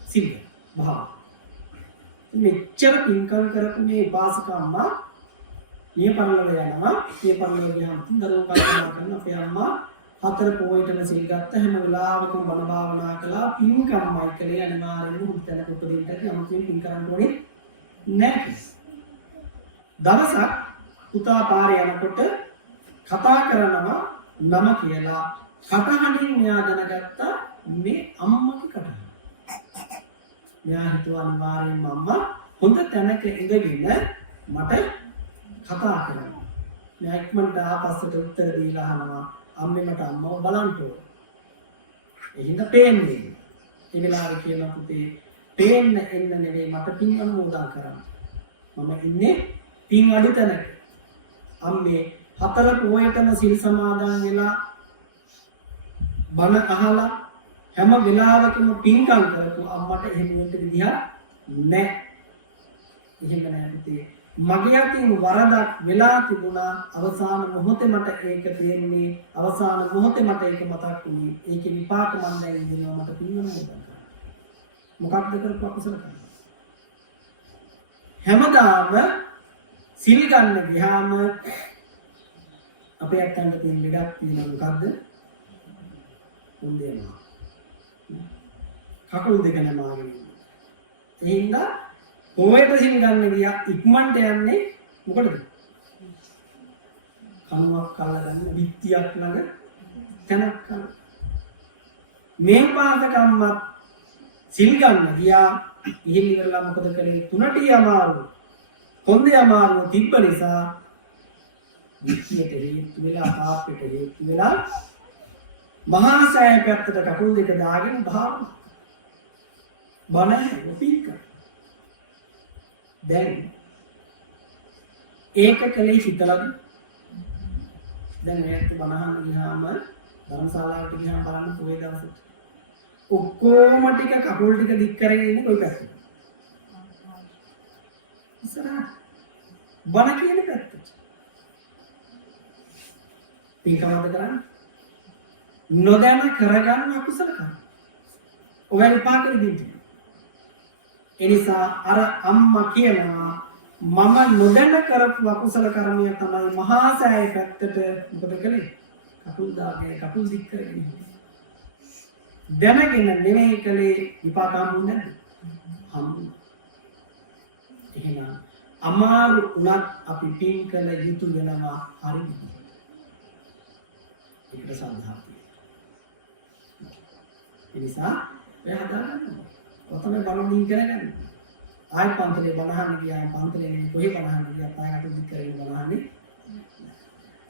සිල් ගන්නවා. මෙච්චර පින්කම් කරපු මේ උපාසකම්මා මේ පරිලව යනවා. මේ පරිලව ගියාම දරුවෝ කල්පනා කරන අපේ අම්මා 4 පොයටම සිල් ගත්ත හැම වෙලාවකම බණ භාවනා කළා. පින්කම්මයි කලේ අනිවාර්යෙන්ම උත්තර උපදින්නට යම්කින් පින් කරන්න ඕනේ නැහැ. දවසක් පුතා පාරේ යනකොට කතා කරනවා නම කියලා කටහඬින් මෙයා දැනගත්තා මේ අම්මගේ කටහඬ. මෙයා හිතුවා අනිවාර්යෙන්ම අම්මා හොඳ තැනක ඉඳගෙන මට කතා කරනවා. මෙයා ඉක්මනට ආපස්සට උත්තර දීලා අහනවා අම්මේ මට අම්මව බලන්න ඕන. එහෙනම් පේන්නේ. ඒ වෙලාවේ කියන පුතේ පේන්න එන්න නෙවෙයි මට පින් අනුමෝදන් කරන්න. මම ඉන්නේ පින් අඩු තැනක. අම්මේ 4 පොයටම සිල් සමාදන් වෙලා බණ අහලා හැම වෙලාවකම පින්කම් කරපු අම්මට එහෙම වෙන්න විදිහක් නැහැ. එහෙම නැහැ පුතේ. මගේ අතින් වරදක් වෙලා තිබුණා අවසාන මොහොතේ මට ඒක තේරෙන්නේ අවසාන මොහොතේ මට ඒක මතක් වුණේ ඒකේ විපාක මම දැන් ඉඳිනවා මට පින්වන්න ඕන. මොකක්ද කරපු අකුසල කර්ම? හැමදාම සිල් ගන්න ගියාම අපේ අත්තන්ට තියෙන ලෙඩක් තියෙනවා මොකද්ද? උන්දේම. කකුල් දෙක නමාගෙන. එහෙනම් පොයට සිල් ගන්න ගියා ඉක්මනට යන්නේ මොකටද? කණුවක් අල්ලගන්න විත්තියක් ළඟ තැනක් ගන්න. මේ පාදකම්මත් සිල් ගන්න ගියා. ඉහිල් ඉවරලා මොකද කරේ? තුනටි අමාරු. කොන්දේ අමාරු තිබ්බ නිසා විත්තියට හේතු වෙලා තාප්පෙට හේතු වෙලා මහා සෑය පැත්තට කකුල් දෙක දාගෙන භාවනා. බණ ඔපික. දැන් ඒක කලේ හිතලද? දැන් මේක බණහන් ගියාම ධර්මශාලාවට ගියාම බලන්න පොයේ දවසේ ඔක්කොම ටික කකුල් ටික දික් කරගෙන ඉන්නේ කොයි පැත්තටද? ඉස්සරහ. බණ කියන පැත්තට. පින්කමද කරන්නේ? නොදැන කරගන්න අකුසල කරන. ඔය විපාක දෙන්නේ. ඒ නිසා අර අම්මා කියනවා මම නොදැන කරපු අකුසල කර්මය තමයි මහා සෑය පැත්තට මොකද කළේ? කකුල් දාගෙන කකුල් දික් කරගෙන. දැනගෙන නෙමෙයි කළේ විපාක හම්බුනේ නැද්ද? හම්බුනේ. එහෙනම් අමාරු උනත් අපි පින් කළ යුතු වෙනවා හරියට. ඒකට සද්ධා තියෙනවා. ඒ නිසා ඔය හදාගන්න. ඔතන බලමින් කරගන්න. ආයි පන්තලේ බණහන්න ගියාම පන්තලේ නෙමෙයි කොහේ බණහන්න ගියත් ආයි කටු දික් කරගෙන බණහන්නේ.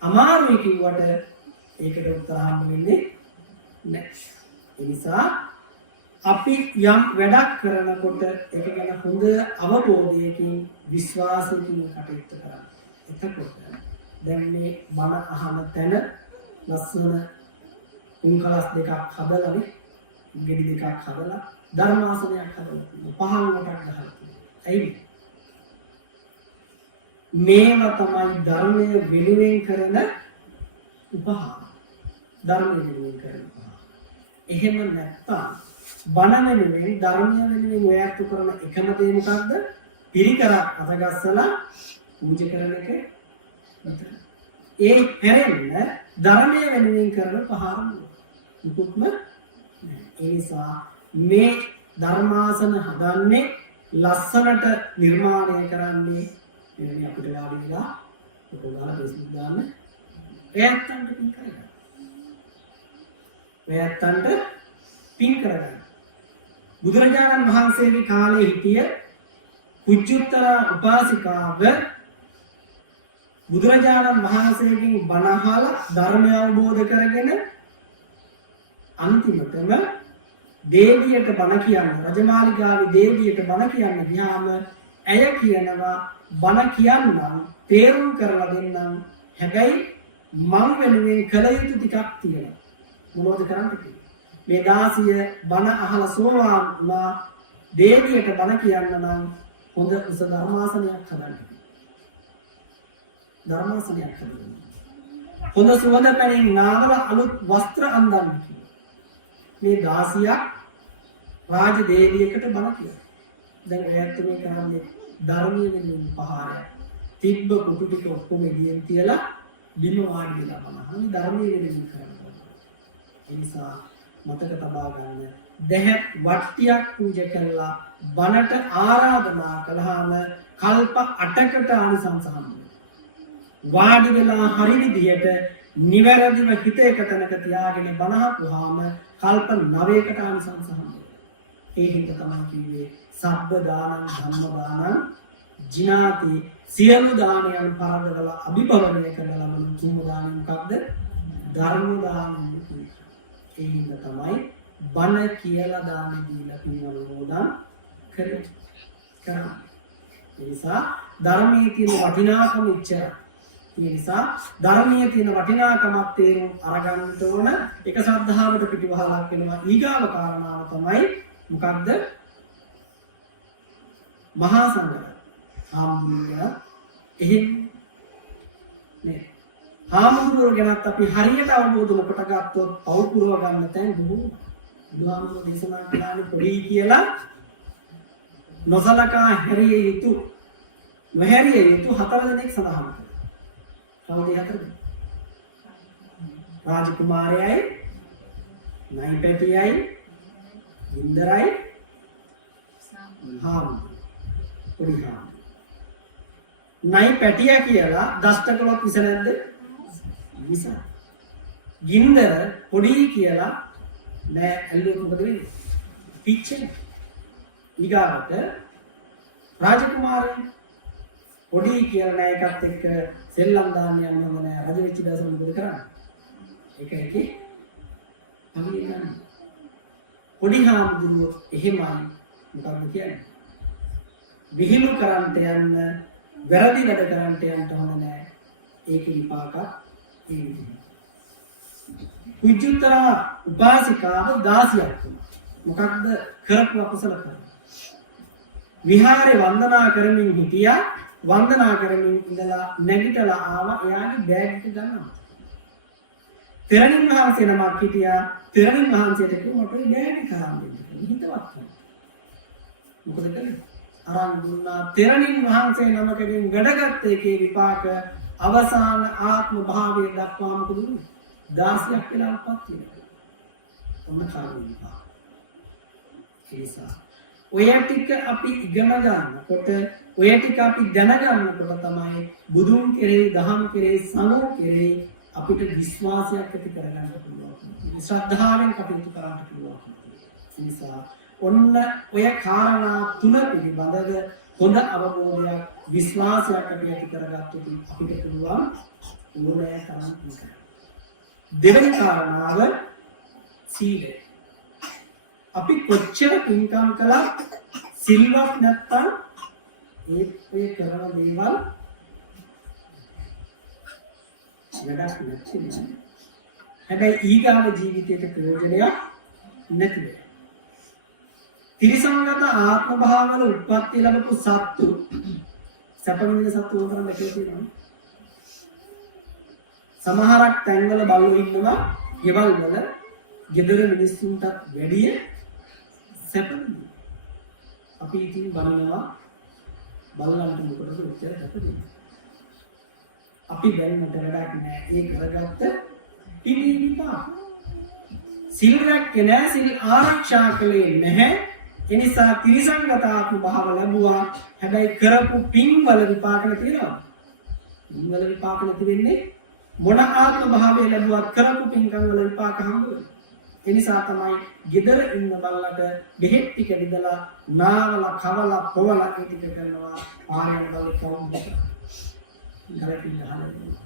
අමාරුයි කිව්වට ඒකට උත්තර හම්බ වෙන්නේ නැහැ. ඒ නිසා අපි යම් වැඩක් කරනකොට ඒක ගැන හොඳ අවබෝධයකින් විශ්වාසයකින් කටයුතු කරන්න. එතකොට දැන් මේ බණ අහන තැන ලස්සන උන්කලස් දෙකක් හදලානේ ගෙඩි දෙකක් හදලා ධර්මාසනයක් හදලා පහන් වටක් ගහලා තියෙනවා. මේවා තමයි ධර්මය වෙනුවෙන් කරන උපහාර. ධර්මය වෙනුවෙන් කරන උපහාර. එහෙම නැත්නම් බණ වෙනුවෙන් ධර්මය වෙනුවෙන් ඔයත් කරන එකම දේ මොකද්ද? පිරිකරක් අතගස්සලා පූජා කරන එක විතරයි. ඒ හැරෙන්න ධර්මය වෙනුවෙන් කරන පහාර මුකුත්ම නැහැ. ඒ නිසා මේ ධර්මාසන හදන්නේ ලස්සනට නිර්මාණය කරන්නේ මේ අපිට වාඩි වෙලා පොතගාලා Facebook දාන්න එයත්න්ට පින් කරගන්න. එයත්න්ට පින් කරගන්න. බුදුරජාණන් වහන්සේගේ කාලේ හිටිය කුජුත්තර උපාසිකාව බුදුරජාණන් වහන්සේගෙන් බණ අහලා ධර්මය අවබෝධ කරගෙන අන්තිමටම දේවියට බණ කියන්න රජමාලිගාවේ දේවියට බණ කියන්න ගියාම ඇය කියනවා බණ කියන්නම් තේරුම් කරලා දෙන්නම් හැබැයි මං වෙනුවෙන් කළ යුතු ටිකක් තියෙනවා. මොනවද කරන්න කියලා? මේ දාසිය බණ අහලා සෝවාන් වුණා. දේවියට බණ කියන්න නම් හොඳ උස ධර්මාසනයක් හදන්න. ධර්මාසනයක් හදන්න. හොඳ සුවඳ පැනින් නාවල අලුත් වස්ත්‍ර අඳින්න. මේ දාසියක් රාජ දේවියකට බණ කියනවා. දැන් ඔයත් මේ කරන්නේ ධර්මයේ වෙනුවෙන් පහාරය. තිබ්බ කුටු ටික ඔක්කොම එළියෙන් තියලා බිම වාඩි වෙලා බණ. ධර්මයේ වෙනුවෙන් කරනවා. ඒ නිසා මතක තබා ගන්න. දෙහත් වට්ටියක් පූජා කළා බණට ආරාධනා කළාම කල්ප 8කට ආනිසංස හම්බෙනවා. වාඩි වෙලා හරි විදියට නිවැරදිව හිත එක තැනක තියාගෙන බණ අහුවාම කල්ප 9කට ආනිසංස හම්බෙනවා. ඒ හින්දා තමයි කිව්වේ සබ්බ දානං ධම්ම දානං ජිනාති සියලු දානයන් පරදවලා අභිභවනය කරලා ලබන තුන්ව දානය මොකක්ද? ධර්ම දානය. ඒ හින්දා තමයි බණ කියලා දාන දීලා පින්වලෝදා කරේ. ඒ නිසා ධර්මයේ තියෙන වටිනාකම ඉච්චරයි. ඒ නිසා ධර්මයේ තියෙන වටිනාකමක් තේරුම් අරගන්න ඕන. එක ශ්‍රද්ධාවට පිටිවහලක් වෙනවා. ඊගාව කාරණාව තමයි මොකක්ද? මහා සංඝරත්නය. හාමුදුරුවෝ එහෙම නේ. හාමුදුරුවෝ ගැනත් අපි හරියට අවබෝධ කොට ගත්තොත් පව් පුරව ගන්න තැන් බොහෝ. බුදුහාමුදුරුවෝ දේශනා කළානේ පොඩි කියලා නොසලකා හැරිය යුතු නොහැරිය යුතු 4 දෙනෙක් සඳහන් කරනවා. කවුද 4 දෙනෙක්? රාජකුමාරයයි, නයිපැටියයි, ඉන්දරයි, පොඩි හාමුදුරුවෝ. නයිපැටිය කියලා දෂ්ට කළොත් විස නැද්ද? නිසා ගින්දර පොඩි කියලා නෑ ඇල්ලුවොත් මොකද වෙන්නේ? පිච්චෙන්නේ. ඊගාවට රාජකුමාරයා පොඩි කියලා නෑ එකත් එක්ක සෙල්ලම් දාන්න යන්න හොඳ නෑ. රජ වෙච්ච දවසම මොකද කරන්නේ? ඒක එකේ අවිය ගන්න. පොඩි හාමුදුරුවෝ එහෙමයි මොකක්ද කියන්නේ? විහිළු කරන්ට යන්න, වැරදි වැඩ කරන්ට යන්න හොඳ නෑ. ඒකේ විපාක ඒ විදිහට. උජුතරා උපාසිකාව 16ක් වුණා. මොකක්ද කරපු අකුසල කරන? විහාරේ වන්දනා කරමින් හිටියා. වන්දනා කරමින් ඉඳලා නැගිටලා ආවා. එයාගේ බෑග් එක ගන්නවා. තෙරණින් වහන්සේ නමක් හිටියා. තෙරණින් වහන්සේට කිව්වා මට බෑග් එක අරන් දෙන්න. හිතවත්. මොකද කළේ? අරන් දුන්නා. තෙරණින් වහන්සේ නමකගෙන් වැඩගත් එකේ විපාක අවසාන ආත්ම භාවයේ දක්වා මොකද වුනේ? 16ක් වෙලා උපත් වෙනවා. ඔන්න කාරණා. ඒසා ඔය ටික අපි ඉගෙන ගන්නකොට ඔය ටික අපි දැනගන්නකොට තමයි බුදුන් කෙරෙහි දහම් කෙරෙහි සමෝ කෙරෙහි අපිට විශ්වාසයක් ඇති කරගන්න පුළුවන්. ශ්‍රද්ධාවෙන් කටයුතු කරන්න පුළුවන්. නිසා ඔන්න ඔය කාරණා තුන පිළිබඳව හොඳ අවබෝධයක් විශ්වාසයක් අපි ඇති කරගත්තොත් අපිට පුළුවන් ඕනෑ තරම් කරන්න. දෙවෙනි කාරණාව සීලය. අපි කොච්චර පින්කම් කළත් සිල්වත් නැත්තම් ඒ කරන දේවල් වැඩක් නැති. හැබැයි ඊගාව ජීවිතයට ප්‍රයෝජනයක් නැති වෙනවා. තිරිසංගත ආත්ම භාවවල උත්පත්ති ලැබපු සත්තු සැප විඳින සත්තු උතරම් දැකලා තියෙනවා. සමහරක් තැන්වල බලු ඉන්නවා ගෙවල් වල ගෙදර මිනිස්සුන්ටත් වැඩිය සැප විඳිනවා. අපි ඉතින් බලනවා බලලන්ට මොකටද උත්තර දෙන්නේ. අපි බැරිමට වැඩක් නෑ. ඒ කරගත්ත පිළි විපාක. සිල් රැක්කේ නෑ, සිල් ආරක්ෂා කළේ නැහැ. එනිසා තිරිසංගත ආත්ම භාව ලැබුවා. හැබැයි කරපු පින් වල විපාක නැතිනවා. පින් වල විපාක නැති වෙන්නේ මොන ආත්ම භාවය ලැබුවත් කරපු පින්කම් වල විපාක හම්බ වෙනවා. එනිසා තමයි ගෙදර ඉන්න බල්ලට බෙහෙත් ටික දිදලා නාවලා කවලා පොවලා ඒ ටික කරනවා. ආරයන් බල්ලේ කවුරුද? ගලපින්න හදනවා.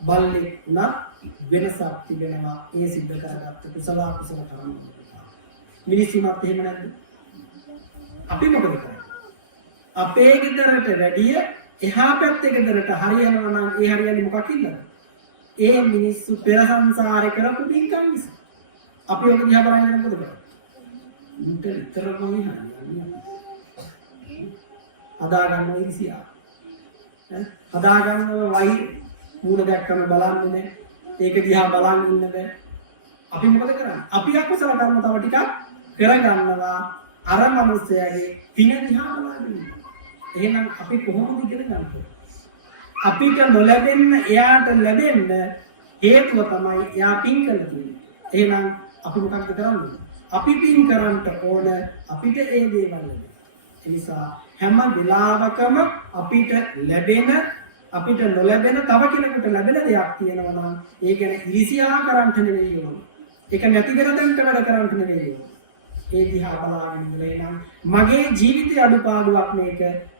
බල්ලේ උනා වෙනසක් තිබෙනවා. ඒ සිද්ධ කරගත්ත කුසල කුසල කර්ම. මිනිස්සුන්ට එහෙම නැද්ද? අපි මොකද කරන්නේ? අපේ ගෙදරට වැඩිය එහා පැත්තේ ගෙදරට හරියනවා නම් ඒ හරියන්නේ මොකක්ද? ඒ මිනිස්සු පෙර සංසාරේ කරපු පින්කම් නිසා. අපි ඔක දිහා බලන්න මොකද කරන්නේ? උන්ට විතරම හරියන්නේ. හදා ගන්න ඉරිසියා. හදා ගන්නව වයි මූල දැක්කම බලන්නේ නැහැ. ඒක දිහා බලන් ඉන්න බෑ. අපි මොකද කරන්නේ? අපි අකුසල කර්ම තව ටිකක් කරගන්නවා. අර මනුස්සයාගේ පින දිහා බලන්න. එහෙනම් අපි කොහොමද ඉගෙන ගන්නේ? අපිට නොලැබෙන්න එයාට ලැබෙන්න හේතුව තමයි එයා පින් කරලා තියෙන්නේ. එහෙනම් අපි මොකක්ද කරන්නේ? අපි පින් කරන්නට ඕන අපිට ඒ දේවල් ලැබෙන්න. ඒ නිසා හැම වෙලාවකම අපිට ලැබෙන අපිට නොලැබෙන තව කෙනෙකුට ලැබෙන දෙයක් තියෙනවා නම් ඒ කියන්නේ ඉරිසියා කරන්ට නෙවෙයි ඕන. ඒක නැති කරදෙන්න වැඩ කරන්ට නෙවෙයි ඕන. ඒ දිහා බලාගෙන ඉඳලා නම් මගේ ජීවිතයේ අඩුපාඩුවක්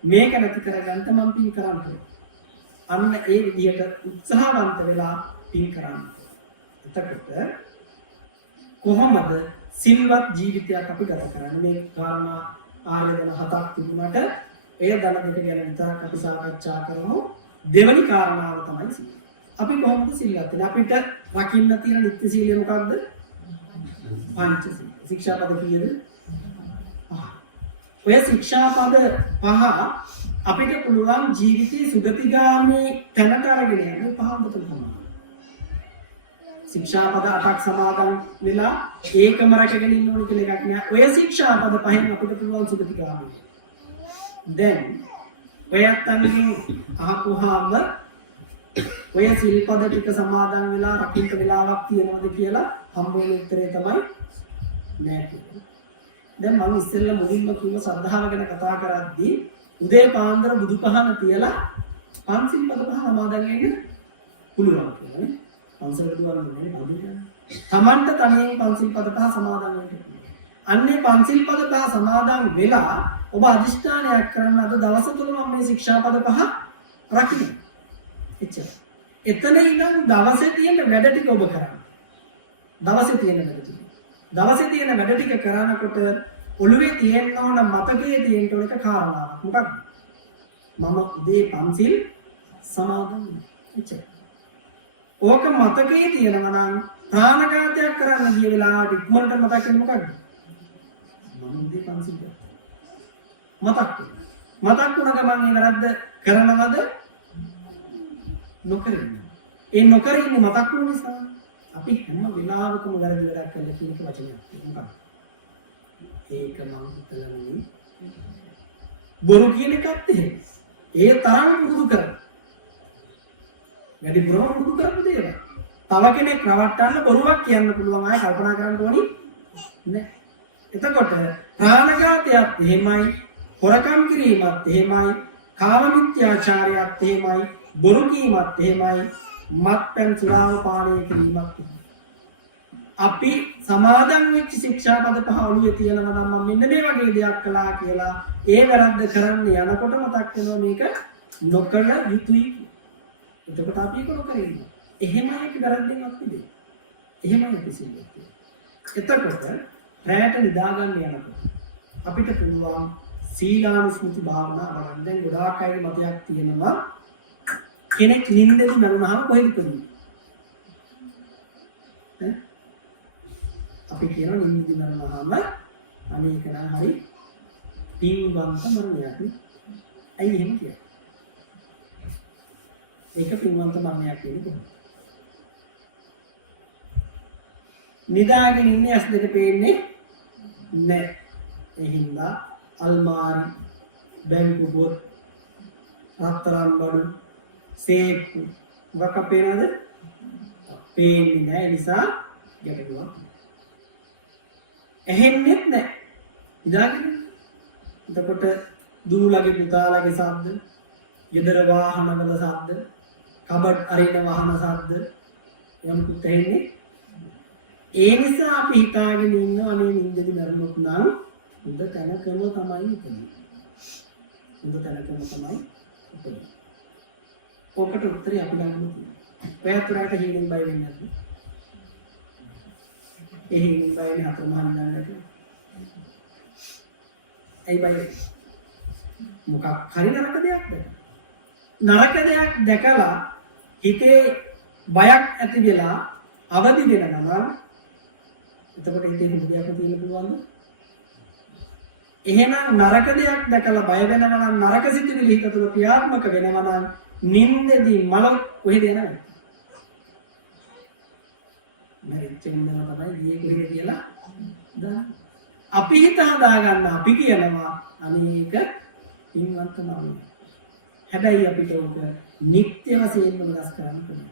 මේක නැති කරගන්න මම පින් කරන්න ඕන. අන්න ඒ විදිහට උත්සාහවන්ත වෙලා පින් කරන්න. එතකොට කොහොමද සිල්වත් ජීවිතයක් අපි ගත කරන්නේ? මේ කාරණා ආයතන හතක් තිබුණාට එය දල දෙක ගැන විතරක් අපි සාකච්ඡා කරමු. දෙවැනි කාරණාව තමයි සීල. අපි කොහොමද සිල්වත් වෙන්නේ? අපිට රකින්න තියෙන නිත්‍ය සීලය මොකක්ද? පංචශීල. ශික්ෂාපද කීයද? 5. ඔය ශික්ෂාපද 5 අපිට පුළුවන් ජීවිතේ සුගතිගාමී තැනට අරගෙන යන්න පහකට තමයි. ශික්ෂාපද 8ක් සමාදන් වෙලා ඒකම රැකගෙන ඉන්න ඕන කියලා එකක් නෑ. ඔය ශික්ෂාපද 5න් අපිට පුළුවන් සුගතිගාමී. දැන් ඔයත් අනිකින් අහපුවාම ඔය සිල්පද ටික සමාදන් වෙලා රකින්න වෙලාවක් තියෙනවද කියලා හම්බ වෙන උත්තරේ තමයි නෑ කියන්නේ. දැන් මම ඉස්සෙල්ලා මුලින්ම කිව්ව ශ්‍රද්ධාව ගැන කතා කරද්දී උදේ පාන්දර බුදුපහන තියලා පන්සිල් පද පහ සමාදන් වෙන්න පුළුවන් කියලා නේ. පන්සලට දුවන්නේ නැහැ. තමන්ට තනියෙන් පන්සිල් පද පහ සමාදන් වෙන්න. අන්නේ පන්සිල් පද පහ සමාදන් වෙලා ඔබ අදිෂ්ඨානයක් කරන්න අද දවස තුල මම මේ ශික්ෂාපද පහ රකින්න. එච්චර. එතන ඉඳන් දවසේ තියෙන වැඩ ටික ඔබ කරන්න. දවසේ තියෙන වැඩ ටික. දවසේ තියෙන වැඩ ටික කරනකොට ඔළුවේ තියෙන්න ඕන මතකයේ තියෙන්න ඕන එක කාරණාවක්. මොකක්ද? මම උදේ පන්සිල් සමාදන් වෙනවා. එච්චර. ඕක මතකයේ තියෙනවා නම් ප්‍රාණඝාතයක් කරන්න ගිය වෙලාවට ඉක්මනට මතක් වෙන්නේ මොකක්ද? මම උදේ පන්සිල් මතක් වුණ ගමන් මේ වැරද්ද කරනවද? නොකරන්නේ. ඒ නොකර ඉන්නේ මතක් වුණ නිසා අපි හැම වෙලාවකම වැරදි වැඩක් කරලා කියන වචනයක් මොකක්ද? ඒක මම හිතලා නෙවෙයි. බොරු කියන එකත් එහෙම. ඒ තරම් පුරුදු කරන්න. වැඩි බොරුවක් පුරුදු කරන්න දේවල්. තව කෙනෙක් රවට්ටන්න බොරුවක් කියන්න පුළුවන් අය කල්පනා කරන්න ඕනි නෑ. එතකොට ප්‍රාණඝාතයත් එහෙමයි, හොරකම් කිරීමත් එහෙමයි, කාම මිත්‍යාචාරයත් එහෙමයි, බොරු කීමත් එහෙමයි, මත්පැන් සුරාව පානය කිරීමත් එහෙමයි. අපි සමාදන් වෙච්ච ශික්ෂාපද පහ ඔළුවේ තියනවා නම් මම මෙන්න මේ වගේ දෙයක් කළා කියලා ඒ වැරද්ද කරන්න යනකොට මතක් වෙනවා මේක නොකළ යුතුයි. එතකොට අපි ඒක නොකර ඉන්නවා. එහෙමයි අපි වැරද්දෙන්වත් නෙවෙයි. එහෙමයි අපි සිද්ධිය. එතකොට රැයට නිදාගන්න යනකොට අපිට පුළුවන් සීලානුස්මෘති භාවනා වඩන්න. දැන් ගොඩාක් අයගේ මතයක් තියෙනවා කෙනෙක් නිින්දෙදි මරුණාම කොහෙද කරන්නේ? අපි කියනවා නිින්දෙදි මරුණාම අනේක නම් හරි පින්වන්ත මරණයක්. ඇයි එහෙම කියන්නේ? ඒක පින්වන්ත මරණයක් කියන්නේ. නිදාගෙන ඉන්නේ ඇස් දෙක පේන්නේ නැහැ. ඒ හින්දා අල්මාරි, බැංකු පොත්, රත්තරන් බඩු, සේප්පු මොකක් පේනවද? පේන්නේ නැහැ. ඒ නිසා ගැටලුවක්. ඇහෙන්නේත් නැහැ. නිදාගෙන. එතකොට දුරුලගේ පුතාලගේ ශබ්ද, ගෙදර වාහනවල ශබ්ද, කබඩ් අරින වාහන ශබ්ද යම් පුතෙන්නේ. ඒ නිසා අපි හිතාගෙන ඉන්නවා අනේ නිින්දෙදි මරුණොත් නම් හොඳ තැනකම තමයි උපදින්නේ. හොඳ තැනකම තමයි උපදින්නේ. ඔකට උත්තරේ අපි ළඟම තියෙනවා. ඔයතරට හීනෙන් බය වෙන්නේ නැද්ද? ඒ හීනෙන් බය වෙන අතම හඳන්නේ නැද්ද? ඇයි බය වෙන්නේ? මොකක් හරි නරක දෙයක් දැක්කා. නරක දෙයක් දැකලා හිතේ බයක් ඇති වෙලා අවදි වෙනවා නම් එතකොට හිතේ හොඳ දෙයක් තියෙන්න පුළුවන්ද? එහෙනම් නරක දෙයක් දැකලා බය වෙනවා නම් නරක සිතුවිලි හිත තුළ ක්‍රියාත්මක වෙනවා නම් නින්දෙදී මල කොහෙද යනවද? මරිච්චෙන්ම තමයි ගියේ කොහෙද කියලා දාන්න. අපි හිත හදා ගන්න අපි කියනවා අනේක පින්වන්ත මානව. හැබැයි අපිට උක නිත්‍ය වශයෙන්ම වෙනස් කරන්න පුළුවන්.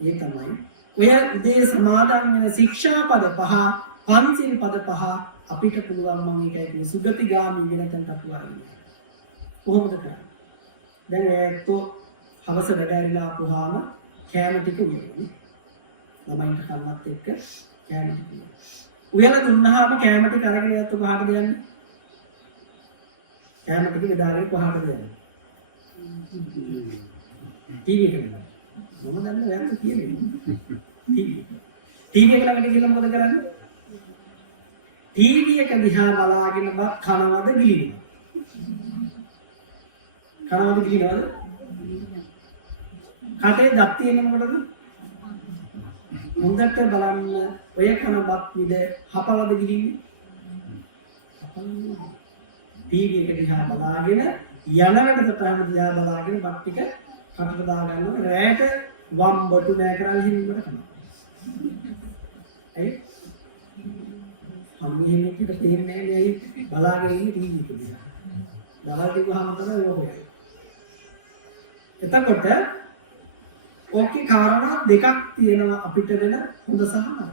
ඒ තමයි ඔය උදේ සමාදන් වෙන ශික්ෂාපද පහ, පන්සිල් පද පහ අපිට පුළුවන් මම ඒකයි කියන්නේ සුගතිගාමි වෙනතන්ට අපි වරන්නේ. කොහොමද කරන්නේ? දැන් ඒත්තෝ හවස වැඩ ඇරිලා ආපුවාම කෑම ටික උයනවා. ළමයින්ට කන්නත් එක්ක කෑම ටික උයනවා. උයලා දුන්නාම කෑම ටික අරගෙන යද්දී කොහාටද යන්නේ? කෑම ටික බෙදාගෙන කොහාටද යන්නේ? ටීවී එකට. මම දන්නේ වැරද්ද කියන්නේ. ටීවී එක ළඟට ගිහලා මොකද කරන්නේ? ටීවී එක දිහා බලාගෙන කනවද ගිලිනවද? කනවද ගිලිනවද? කටේ දත් තියෙන්නේ මොකටද? හොඳට බලන්න ඔය කන බත් විද හපවද ගිලින්නේ? ටීවී එක දිහා බලාගෙන යන වැඩට ප්‍රාණ දිහා බලාගෙන බත් ටික කටට දා ගන්නවා. රැයට වම් බොටු නෑ කරලා හිමින්කට කනවා. ඇයි? අම්මේ හිමිට තේරෙන්නේ නෑ නේ බලාගෙන ඉන්නේ ටීවී එක දිහා. දවල් දිගාම තමයි ඔය හොයන්නේ. එතකොට ඕකේ කාරණා දෙකක් තියෙනවා අපිට වෙන හොඳ සහ නරක.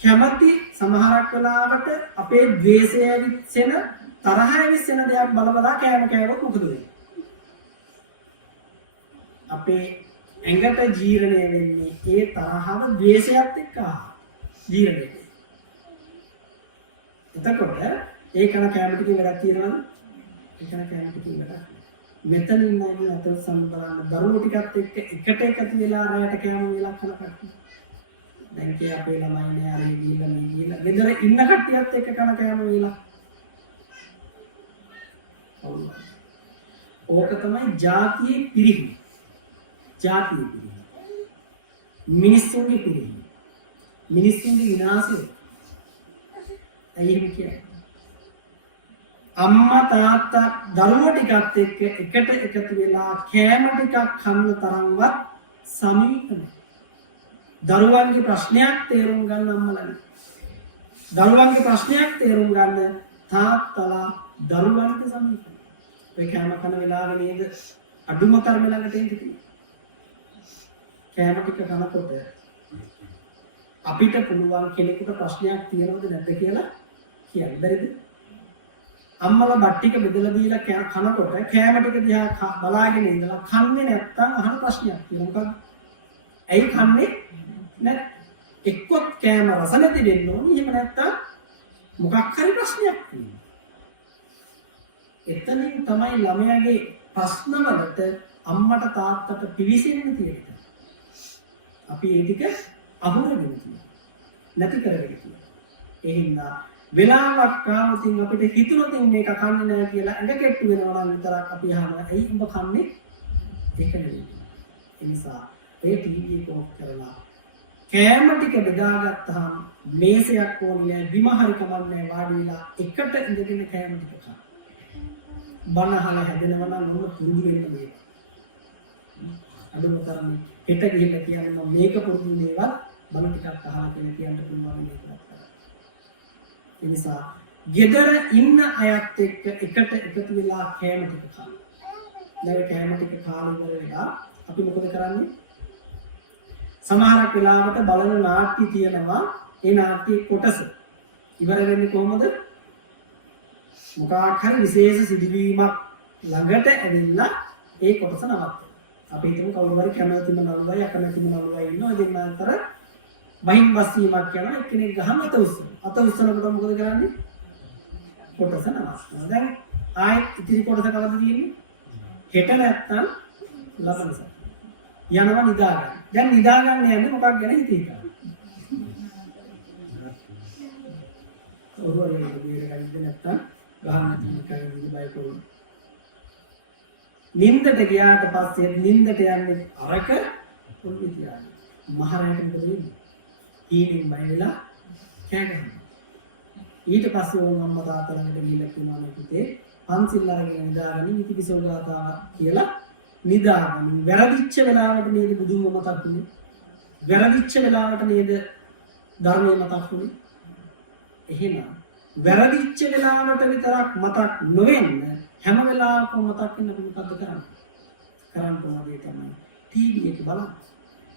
කැමැති සමහරක් වෙලාවට අපේ ද්වේෂය විශ්සෙන තරහය විශ්සෙන දෙයක් බලබලා කෑම කෑවොත් මොකද වෙන්නේ? අපේ ඇඟට ජීර්ණය වෙන්නේ ඒ තරහව ද්වේෂයත් එක්ක ජීර්ණය වෙන්නේ. එතකොට ඒ කන කැම ටිකේ වැඩක් තියෙනවද? ඒ කන කැම ටිකේ වැඩක්. මෙතන ඉන්නයි අතල් සම්බරන්න දරුවෝ ටිකත් එක්ක එකට එකතු වෙලා රැයට කැම වේලා කන කට්ටිය. දැන් කේ අපේ ළමයි නේ අර ගිහිල්ලා මේ ගිහිල්ලා ගෙදර ඉන්න කට්ටියත් එක්ක කන කැම වේලා. ඕක තමයි ජාතියේ පිරිහි. ජාතියේ පිරිහි. මිනිස්සුන්ගේ පිරිහි. මිනිස්සුන්ගේ විනාශය. ඇයි එහෙම කියන්නේ? අම්මා තාත්තා දරුවෝ ටිකත් එක්ක එකට එකතු වෙලා කෑම ටිකක් කන්න තරම්වත් සමීප නැහැ. දරුවන්ගේ ප්‍රශ්නයක් තේරුම් ගන්න අම්මලා. දරුවන්ගේ ප්‍රශ්නයක් තේරුම් ගන්න තාත්තලා දරුවන්ට සමීප. ඔය කෑම කන වෙලාවෙ නේද අඩුම තරම ළඟට එන්න තියෙන්නේ. කෑම ටික කනකොට අපිට පුළුවන් කෙනෙකුට ප්‍රශ්නයක් තියෙනවද නැද්ද කියලා කියන්න බැරිද? අම්මලා බත් ටික බෙදලා දීලා කනකොට කෑම ටික දිහා බලාගෙන ඉඳලා කන්නේ නැත්තම් අහන ප්‍රශ්නයක් තියෙනවා. මොකක්ද? ඇයි කන්නේ නැත්? එක්කොත් කෑම රස නැති වෙන්න ඕනි. එහෙම නැත්තම් මොකක් හරි ප්‍රශ්නයක් තියෙනවා. එතනින් තමයි ළමයාගේ ප්‍රශ්නවලට අම්මට තාත්තට පිවිසෙන්න තියෙන්නේ. අපි ඒ ටික අහුරගෙන තියෙනවා. නැති කරගෙන තියෙනවා. ඒ හින්දා වෙලාවක් ආවොතින් අපිට හිතුනොතින් මේක කන්නේ නැහැ කියලා ඇඟ කෙට්ටු වෙනවා නම් විතරක් අපි අහනවා ඇයි උඹ කන්නේ? ඒක නෙවෙයි. ඒ නිසා ඒ ටීවී එක ඔෆ් කරලා කෑම ටික බෙදාගත්තාම මේසයක් ඕනේ නැහැ, බිම හරි කමන්නේ වාඩි වෙලා එකට ඉඳගෙන කෑම ටික කන්න. බන අහලා හැදෙනවා නම් මොන පුරුදු වෙන්න මේක. අඩුම තරමේ හෙට ගිහින් කියන්නේ මම මේක පුරුදු දේවල් බන ටිකක් අහලා කියන්න පුළුවන් මේක. ඒ නිසා ගෙදර ඉන්න අයත් එක්ක එකට එකතු වෙලා කෑම ටික කන්න. දැන් කෑම ටික කාලා ඉවර වෙලා අපි මොකද කරන්නේ? සමහරක් වෙලාවට බලන නාට්‍ය තියෙනවා. ඒ නාට්‍ය කොටස ඉවර වෙන්නේ කොහොමද? මොකක් හරි විශේෂ සිදුවීමක් ළඟට ඇවිල්ලා ඒ කොටස නවත්තනවා. අපි හිතමු කවුරු හරි කැමතිම නළුවයි අකමැතිම නළුවයි ඉන්නවා. ඒ දෙන්න අතර බහින් බස්සීමක් කරනවා. එක්කෙනෙක් ගහම අත උස්සනවා. අත උස්සනකොට මොකද කරන්නේ? කොටස නවත්තනවා. දැන් ආයෙත් ඉතිරි කොටස කවද තියෙන්නේ? හෙට නැත්තම් ලබන සති. යනවා නිදාගන්න. දැන් නිදාගන්න යන්නේ මොකක් ගැන හිතේකද? ඔරුවරේ දෙවියන් ගන්නේ නැත්තම් ගහන්න තියෙන කයින් බය කරනවා. නින්දට ගියාට පස්සේ නින්දට යන්නේ අරක පොඩි තියාගෙන. මහරයට මොකද වෙන්නේ? ඊටින් බය වෙලා කෑ ගන්නවා. ඊට පස්සේ ඕන අම්මා තාත්තා ළඟට ගිහිල්ලා කියනවා නේ පුතේ පන්සිල් අරගෙන නිදාගන්න ඉතිපිසෝ ගාථා කියලා නිදාගන්න. වැරදිච්ච වෙලාවට නේද බුදුන් මතක් වුනේ? වැරදිච්ච වෙලාවට නේද ධර්මයේ මතක් වුනේ? එහෙනම් වැරදිච්ච වෙලාවට විතරක් මතක් නොවෙන්න හැම වෙලාවකම මතක් වෙන්න අපි මොකද්ද කරන්නේ? කරන්න ඕනේ තමයි ටීවී එක බලන්න.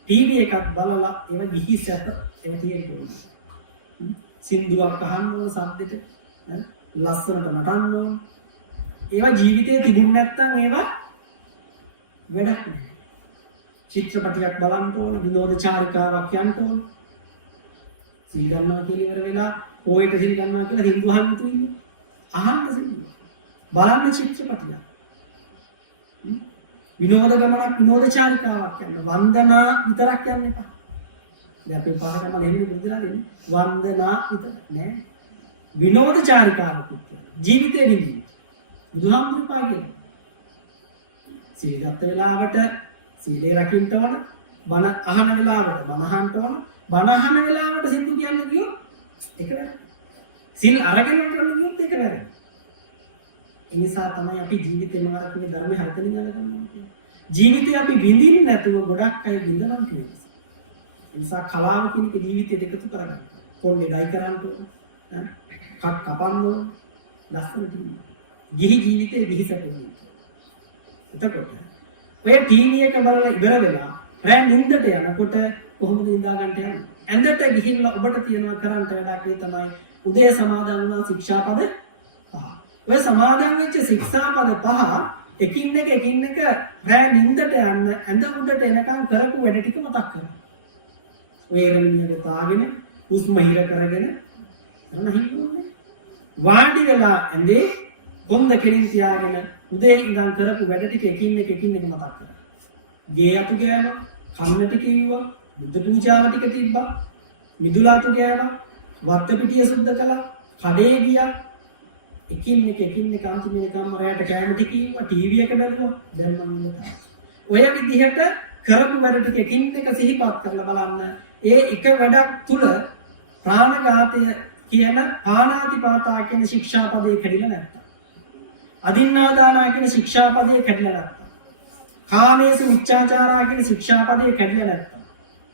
ටීවී එකක් බලලා ඒව ගිහි සැප ඒව තියෙන්න සින්දුවක් අහන්න ඕන සද්දෙට ලස්සනට නටන්න ඕන. ඒවා ජීවිතේ තිබුණ නැත්නම් ඒවා වැඩක් නැහැ. චිත්‍රපටයක් බලන්න ඕන, විනෝද චාරිකාවක් යන්න ඕන. සිල් ගන්නවා කියලා ඉවර වෙලා පොයට සිල් ගන්නවා කියලා හින්දු අහන්න තුන්නේ. අහන්න සිල්. බලන්න චිත්‍රපටියක්. විනෝද ගමනක් විනෝද චාරිකාවක් යන්න. වන්දනා විතරක් යන්න එපා. දැන් අපේ පාරකම නෙමෙයි බුදුදලා දෙන්නේ. වන්දනා විතර නෑ. විනෝද චාරිකාවක් ජීවිතේ නිදී. බුදුහාමුදුරු පාගිය. සීල ගත වෙලාවට සීලේ රකින්න ඕන. බණ අහන වෙලාවට බණ අහන්න ඕන. බණ අහන වෙලාවට සින්දු කියන්නේ කියෝ ඒක වැරදි. සීල් අරගෙන කරන්නේ කියොත් ඒක වැරදි. ඒ නිසා තමයි අපි ජීවිතේම අරගෙන ධර්මයේ හරිතලින් ගන්න ඕනේ. ජීවිතේ අපි විඳින්නේ නැතුව ගොඩක් අය විඳිනවා කියන්නේ. ඒ නිසා කලාව කියන ජීවිතේ දෙකතු කරගන්න. කොන්නේ ඩයි කරන්න ඕන. කක් කපන්න ඕන. ලස්සන ජීවිතය. ගිහි ජීවිතේ ගිහි සැපේ. එතකොට ඔය ටීවී එක බලලා ඉවර වෙලා රෑ නිින්දට යනකොට කොහොමද නිදා ගන්නට යන්නේ? ඇඳට ගිහිල්ලා ඔබට තියනවා කරන්න වැඩක් ඒ තමයි උදේ සමාදන් වුණා ශික්ෂාපද 5. ඔය සමාදන් වෙච්ච ශික්ෂාපද 5 එකින් එක රෑ නිින්දට යන්න ඇඳ උඩට එනකන් කරපු වැඩ ටික මතක් කරගන්න. වේරණිය ගොතාගෙන හුස්ම හිර කරගෙන නැහැ. වාඩි වෙලා ඇඳේ කොන්ද කෙලින් තියාගෙන උදේ ඉඳන් කරපු වැඩ ටික එකින් එක මතක් කරගන්න. ගේ අතු ගෑවා, කන්නට කිව්වා, බුද්ධ පූජාව ටික තිබ්බා, මිදුලාතු ගෑවා, වත්ත පිටිය සුද්ධ කළා, කඩේ ගියා. එකින් එක අන්තිමේකම රැයට කැම ටික කිව්වා, ටීවී එක බැලුවා. දැන් මම ඉන්නේ. ඔය විදිහට කරපු වැඩ ටික එකින් එක සිහිපත් කරලා බලන්න. ඒ එක වැඩක් තුල ප්‍රාණඝාතය කියන පාණාතිපාතා කියන ශික්ෂාපදේ කැඩිලා නැත්තම්, අදින්නාදානා කියන ශික්ෂාපදේ කැඩිලා නැත්තම්, කාමේසු මිච්ඡාචාරා කියන ශික්ෂාපදේ කැඩිලා නැත්තම්,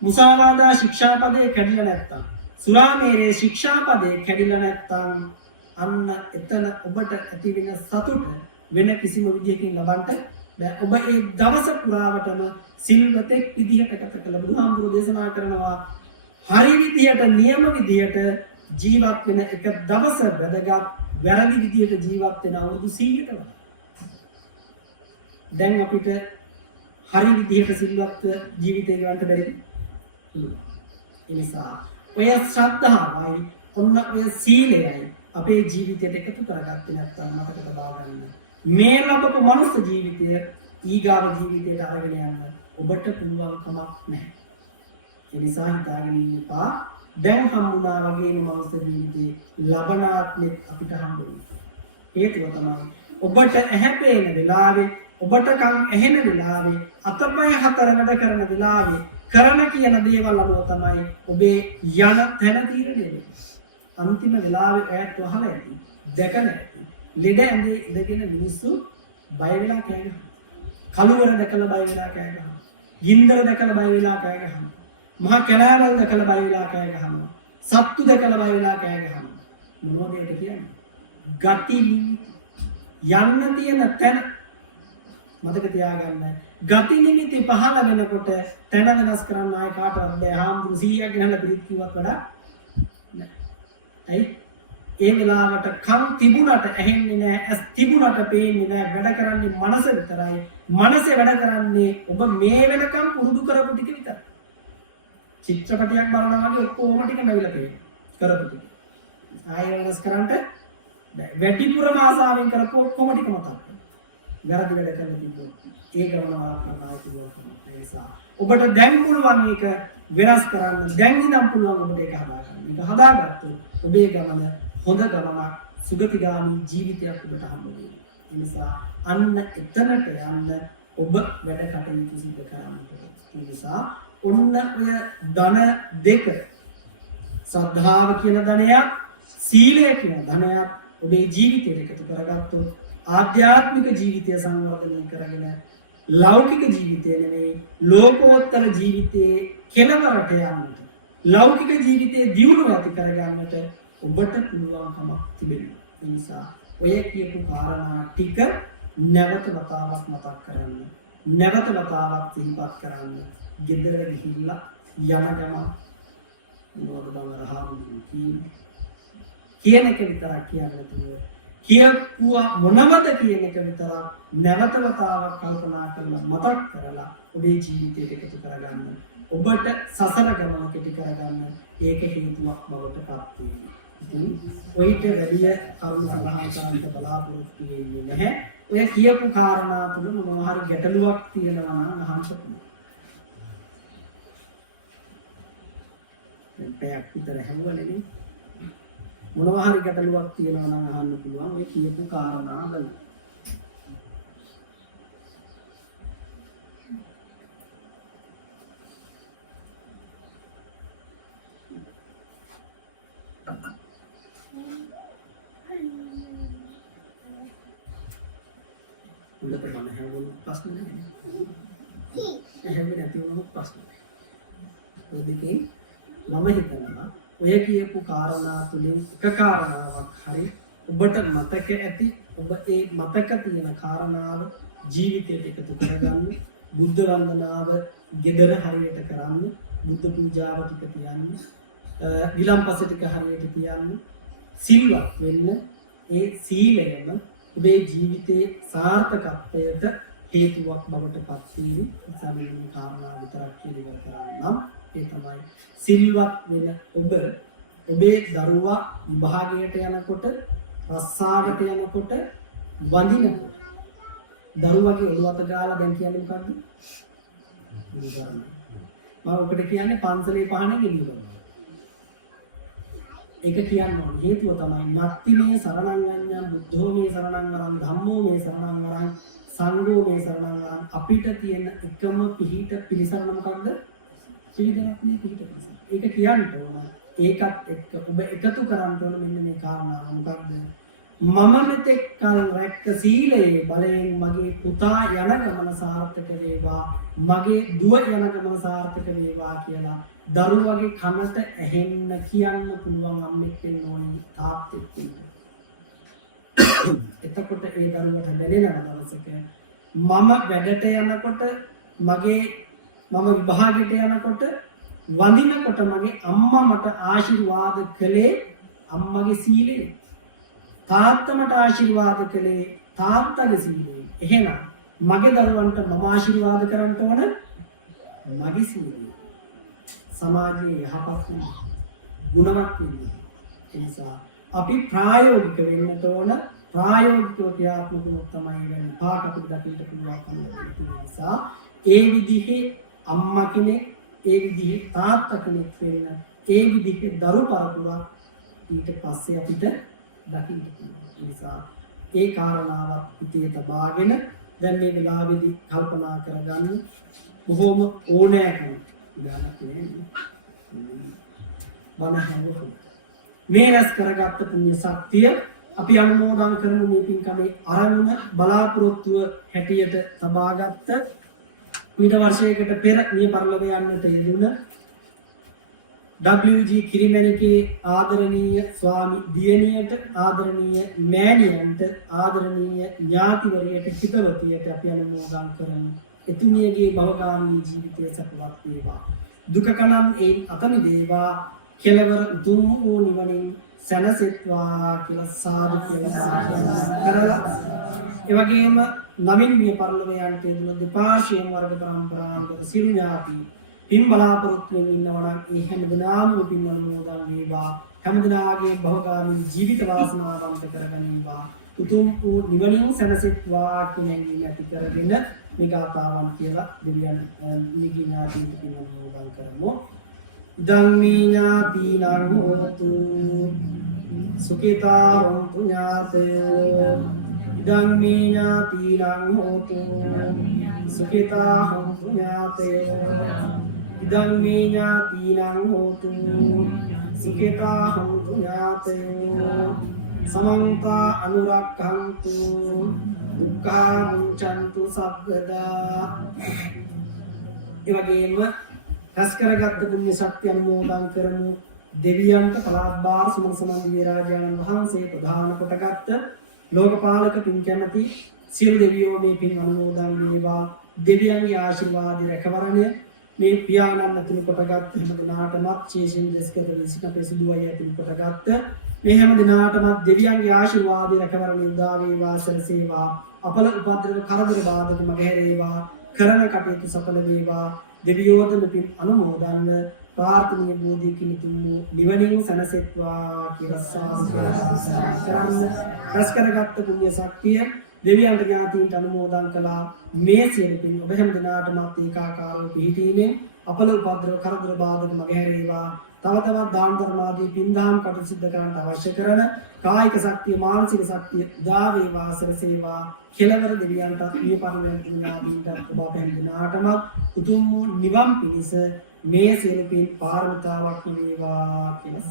මුසාවාදා ශික්ෂාපදේ කැඩිලා නැත්තම්, සුරාමේරේ ශික්ෂාපදේ කැඩිලා නැත්තම්, අන්න එතන ඔබට ඇති වෙන සතුට වෙන කිසිම විදියකින් ලබන්න බෑ. ඔබ ඒ දවස පුරාවටම සිල්වතෙක් විදිහට ගත කළ බුදුහාමුදුරුවෝ දේශනා කරනවා, හරි විදියට නියම විදියට ජීවත් වෙන එක දවස වැදගත්, වැරදි විදියට ජීවත් වෙන අවුරුදු 100කට වඩා. දැන් අපිට හරි විදියට සිල්වත් ජීවිතය ගන්න බැරිද? ඒ නිසා ඔය ශ්‍රද්ධාවයි ඔන්න ඔය සීලයයි අපේ ජීවිතයට එකතු කරගත්තේ නැත්නම් මතක තබා ගන්න. මේ ලැබපු මනුස්ස ජීවිතය ඊගාව ජීවිතයට අරගෙන යන්න ඔබට පුළුවන් කමක් නැහැ. ඒ නිසා හිතාගෙන ඉන්න එපා දැන් හම්බුණා වගේම මනුස්ස ජීවිතේ ලබනාත්මෙත් අපිට හම්බ වෙනවා. හේතුව තමයි ඔබට ඇහැ පේන වෙලාවේ, ඔබට කන් ඇහෙන වෙලාවේ, අතපය හතර වැඩ කරන වෙලාවේ කරන කියන දේවල් අනුව තමයි ඔබේ යන තැන තීරණය වෙන්නේ. අන්තිම වෙලාවේ ඈත් වහලා ඇති, දැකලා ඇති. ලෙඩ ඇඳේ ඉඳගෙන මිනිස්සු බය වෙලා කෑ ගහනවා. කලුවර දැකලා බය වෙලා කෑ ගහනවා. ගින්දර දැකලා බය වෙලා කෑ ගහනවා. මහා කැලෑවල් දැකලා බය වෙලා කෑ ගහනවා. සත්තු දැකලා බය වෙලා කෑ ගහනවා. මොනවද ඒක කියන්නේ? ගති යන්න තියෙන තැන මතක තියාගන්න. ගති නිමිති පහළ වෙනකොට තැන වෙනස් කරන්න ආය කාටවත් බෑ. හාමුදුරු 100ක් ගෙනල්ලා පිළිත් කිව්වත් වඩා නෑ. ඇයි? ඒ වෙලාවට කන් තිබුණට ඇහෙන්නේ නෑ, ඇස් තිබුණට පේන්නේ නෑ. වැඩ කරන්නේ මනස විතරයි. මනසේ වැඩ කරන්නේ ඔබ මේ වෙනකම් පුරුදු කරපු ටික විතරයි. චිත්‍රපටයක් බලනවා වගේ ඔක්කොම ටික නැවිලා පේනවා. කරපු ටික. ආයෙ වෙනස් කරන්නට බෑ. වැඩිපුරම ආසාවෙන් කරපු ඔක්කොම ටික මතක් වෙනවා. වැරදි වැඩ කරලා තිබ්බොත් ඒ කරනවා කරනවා කියනවා. ඒ නිසා ඔබට දැන් පුළුවන් මේක වෙනස් කරන්න. දැන් ඉඳන් පුළුවන් ඔබට ඒක හදාගන්න. මේක හදාගත්තොත් ඔබේ ගමන හොඳ ගමනක්, සුගතිගාමී ජීවිතයක් ඔබට හම්බ වෙනවා. ඒ නිසා අන්න එතනට යන්න ඔබ වැඩ කටයුතු සිදු කරන්න. ඒ නිසා ඔන්න ඔය ධන දෙක, ශ්‍රද්ධාව කියන ධනයක්, සීලය කියන ධනයක් ඔබේ ජීවිතයට එකතු කරගත්තොත් ආධ්‍යාත්මික ජීවිතය සංවර්ධනය කරගෙන ලෞකික ජීවිතය නෙවෙයි ලෝකෝත්තර ජීවිතයේ කෙලවරට යන්නට, ලෞකික ජීවිතයේ දියුණුව ඇති කරගන්නට ඔබට පුළුවන්කමක් තිබෙනවා. ඒ නිසා ඔය කියපු කාරණා ටික නැවත වතාවක් මතක් කරන්න, නැවත වතාවක් සිහිපත් කරන්න. ගෙදර ගිහිල්ලා යන ගම මොනවද බං රහාමුදුරු කියන එක විතරක් කියන්නේ තුනේ. කියපුවා මොනවද කියන එක විතරක් නැවත වතාවක් කල්පනා කරලා මතක් කරලා ඔබේ ජීවිතයට එකතු කරගන්න. ඔබට සසර ගමන කෙටි කරගන්න ඒක හේතුවක් බවට පත් වෙනවා. ඉතින් ඔයිට වැඩි කරුණු සලහාකාරක බලාපොරොත්තු වෙන්නේ නැහැ. ඔය කියපු කාරණා තුල මොනවා හරි ගැටලුවක් තියෙනවා නම් අහන්න පුළුවන්. පැයක් විතර හැමුවනේ නේ. මොනවා හරි ගැටලුවක් තියෙනවා නම් අහන්න පුළුවන් ඔය කියපු කාරණා වල. උඩට මම හැවුණු ප්‍රශ්න නැහැ. හැවෙන්නේ නැති වුණු ප්‍රශ්න. ඔය දෙකේ මම හිතනවා ඔය කියපු කාරණා තුලින් එක කාරණාවක් හරි ඔබට මතක ඇති. ඔබ ඒ මතක තියෙන කාරණාව ජීවිතයට එකතු කරගන්න. බුද්ධ වන්දනාව gedara හරියට කරන්න. බුද්ධ පූජාව ටික තියන්න. විලම්පස ටික හරියට තියන්න. සිල්වත් වෙන්න. ඒ සීලයම ඔබේ ජීවිතයේ සාර්ථකත්වයට හේතුවක් බවට පත් වීම සමීන කාරණා විතරක් කියලා කරන්නම්. ඒ තමයි සිල්වත් වෙන ඔබ ඔබේ දරුවා විභාගයට යනකොට රස්සාවට යනකොට වඳිනකොට දරුවගේ ඔළුව අත ගාලා දැන් කියන්නේ මොකද්ද? මම ඔකට කියන්නේ පන්සලේ පහනේ ගෙනියනවා. ඒක කියන්න ඕනේ හේතුව තමයි නත්ති මේ සරණං අඤ්ඤං බුද්ධෝ මේ සරණං වරං ධම්මෝ මේ සරණං වරං සංඝෝ මේ සරණං වරං අපිට තියෙන එකම පිහිට පිළිසරණ මොකද්ද? ත්‍රිවිධරත්නයේ පිහිට පිළිසරණ. ඒක කියන්න ඕන. ඒකත් එක්ක ඔබ එකතු කරන්න ඕන මෙන්න මේ කාරණාව මොකද්ද? මම මෙතෙක් කල රැක්ක සීලයේ බලයෙන් මගේ පුතා යන ගමන සාර්ථක වේවා, මගේ දුව යන ගමන සාර්ථක වේවා කියලා දරුවගේ කනට ඇහෙන්න කියන්න පුළුවන් අම්මෙක් වෙන්න ඕනේ, තාත්තෙක් වෙන්න. එතකොට ඒ දරුවට දැනෙන දවසක මම වැඩට යනකොට මම විභාගයට යනකොට වඳිනකොට මගේ අම්මා මට ආශිර්වාද කළේ අම්මගේ සීලයෙන්. තාත්තා මට ආශිර්වාද කළේ තාත්තගේ සීලයෙන්. එහෙනම් මගේ දරුවන්ට මම ආශිර්වාද කරන්න ඕන මගේ සීලයෙන්. සමාජයේ යහපත් වෙන්න, ගුණවත් වෙන්න. ඒ නිසා අපි ප්‍රායෝගික වෙන්න ඕන. ප්‍රායෝගිකව ක්‍රියාත්මක වුණොත් තමයි වෙන්නේ. පාක අපිට දකින්න පුළුවන් නිසා ඒ විදිහේ අම්මා කෙනෙක්, ඒ විදිහේ තාත්තා කෙනෙක් වෙන්න, ඒ විදිහේ දරු පරපුරක් ඊට පස්සේ අපිට දකින්න පුළුවන්. ඒ නිසා ඒ කාරණාවත් හිතේ තබාගෙන දැන් මේ වෙලාවේදී කල්පනා කරගන්න බොහොම ඕනෑකම ගන්නත් නෙමෙයි. බණ හැමෝම මේ රැස් කරගත්ත පුණ්‍ය ශක්තිය අපි අනුමෝදන් කරමු. මේ පින්කමේ ආරම්භ බලාපොරොත්තුව හැටියට තබාගත්ත ඊට වර්ෂයකට පෙර මේ පරිලෝක යන්නට යෙදුණ WG කිරිමැණිකේ ආදරණීය ස්වාමි දියණියට, ආදරණීය මෑණියන්ට, ආදරණීය ඥාතිවරයට, හිතවතියට අපි අනුමෝදන් කරමු. එතුමියගේ භවගාමී ජීවිතය සපවත් වේවා. දුක කලම් එයින් අත මිදේවා. කෙලවර උතුම් වූ නිවනින් සැනසෙත්වා කියලා සාදු කියලා කරලා ඒ වගේම නමින් මේ පරිලෝකයන්ට යෙදුණු දෙපාර්ශ්වයන් වර්ග පරම්පරාවන්ට සිල් ඥාති පින් බලාපොරොත්තු වෙමින් ඉන්නවා නම් ඒ හැමදෙනාම පින් අනුමෝදන් වේවා. හැමදෙනාගේ භවගාමී ජීවිත වාසනාවන්ත කරගනිවා. උතුම් වූ නිවනින් සැනසෙත්වා කියන ඇති කරගෙන මේ ගාථාවන් කියලා දෙවියන් නිගිනාදීන් පින් අනුමෝදන් කරමු. ධම්මී ඥාතිනං හෝතු සුඛිතා හොන්තු ඥාතයෝ. ධම්මී ඥාතිනං හෝතු සුඛිතා හොන්තු ඥාතයෝ. ධම්මී ඥාතිනං හෝතු සුඛිතා හොන්තු ඥාතයෝ. සමන්ත අනුරක්ඛන්තු දුක්ඛා මුංචන්තු සබ්බදා. ඒ වගේම රැස් කරගත් පුණ්‍ය ශක්තිය අනුමෝදන් කරමු. දෙවියන්ට පලාත් බාර සුමන සමන්දිය රාජානන් වහන්සේ ප්‍රධාන කොටගත් ලෝකපාලක පින් කැමැති සියලු දෙවියෝ මේ පින් අනුමෝදන් වේවා. දෙවියන්ගේ ආශිර්වාද රැකවරණය මේ පියාණන් අතුළු කොටගත් හැම දිනාටමත් ශේෂින් දෙස්කර විසිට ප්‍රසිදුවයි ඇතුළු කොටගත් මේ හැම දිනාටමත් දෙවියන්ගේ ආශිර්වාද රැකවරණය උදා වේවා. සරසේවා. අපල උපද්‍රව කරදර බාධක මගහැරේවා. කරන කටයුතු සඵල වේවා. දෙවියෝදම පින් අනුමෝදන්ව ප්‍රාර්ථනීය බෝධි කිනිතුම් නිවනින් සැනසෙත්වා කියලා සාස්ත්‍රා කරන්න. රැස් කරගත් පුණ්‍ය ශක්තිය දෙවියන්ට ඥාතීන්ට අනුමෝදන් කළා. මේ සියලු පින් ඔබ හැම දිනාටමත් ඒකාකාරව පිහිටීමෙන් අපල උපද්‍රව කරදර බාධක මගහැරේවා. තව තවත් දාන ධර්ම ආදී පින් දහම් කටයුතු සිදු කරන්න අවශ්‍ය කරන කායික ශක්තිය, මානසික ශක්තිය උදා වේවා. සරසේවා. කෙලවර දෙවියන්ට මේ පරිවර්තන ඥාතීන්ට ඔබ හැම දිනාටමත් උතුම් නිවන් පිණිස මේ සියලු පින් පාරමිතාවක් වේවා කියලා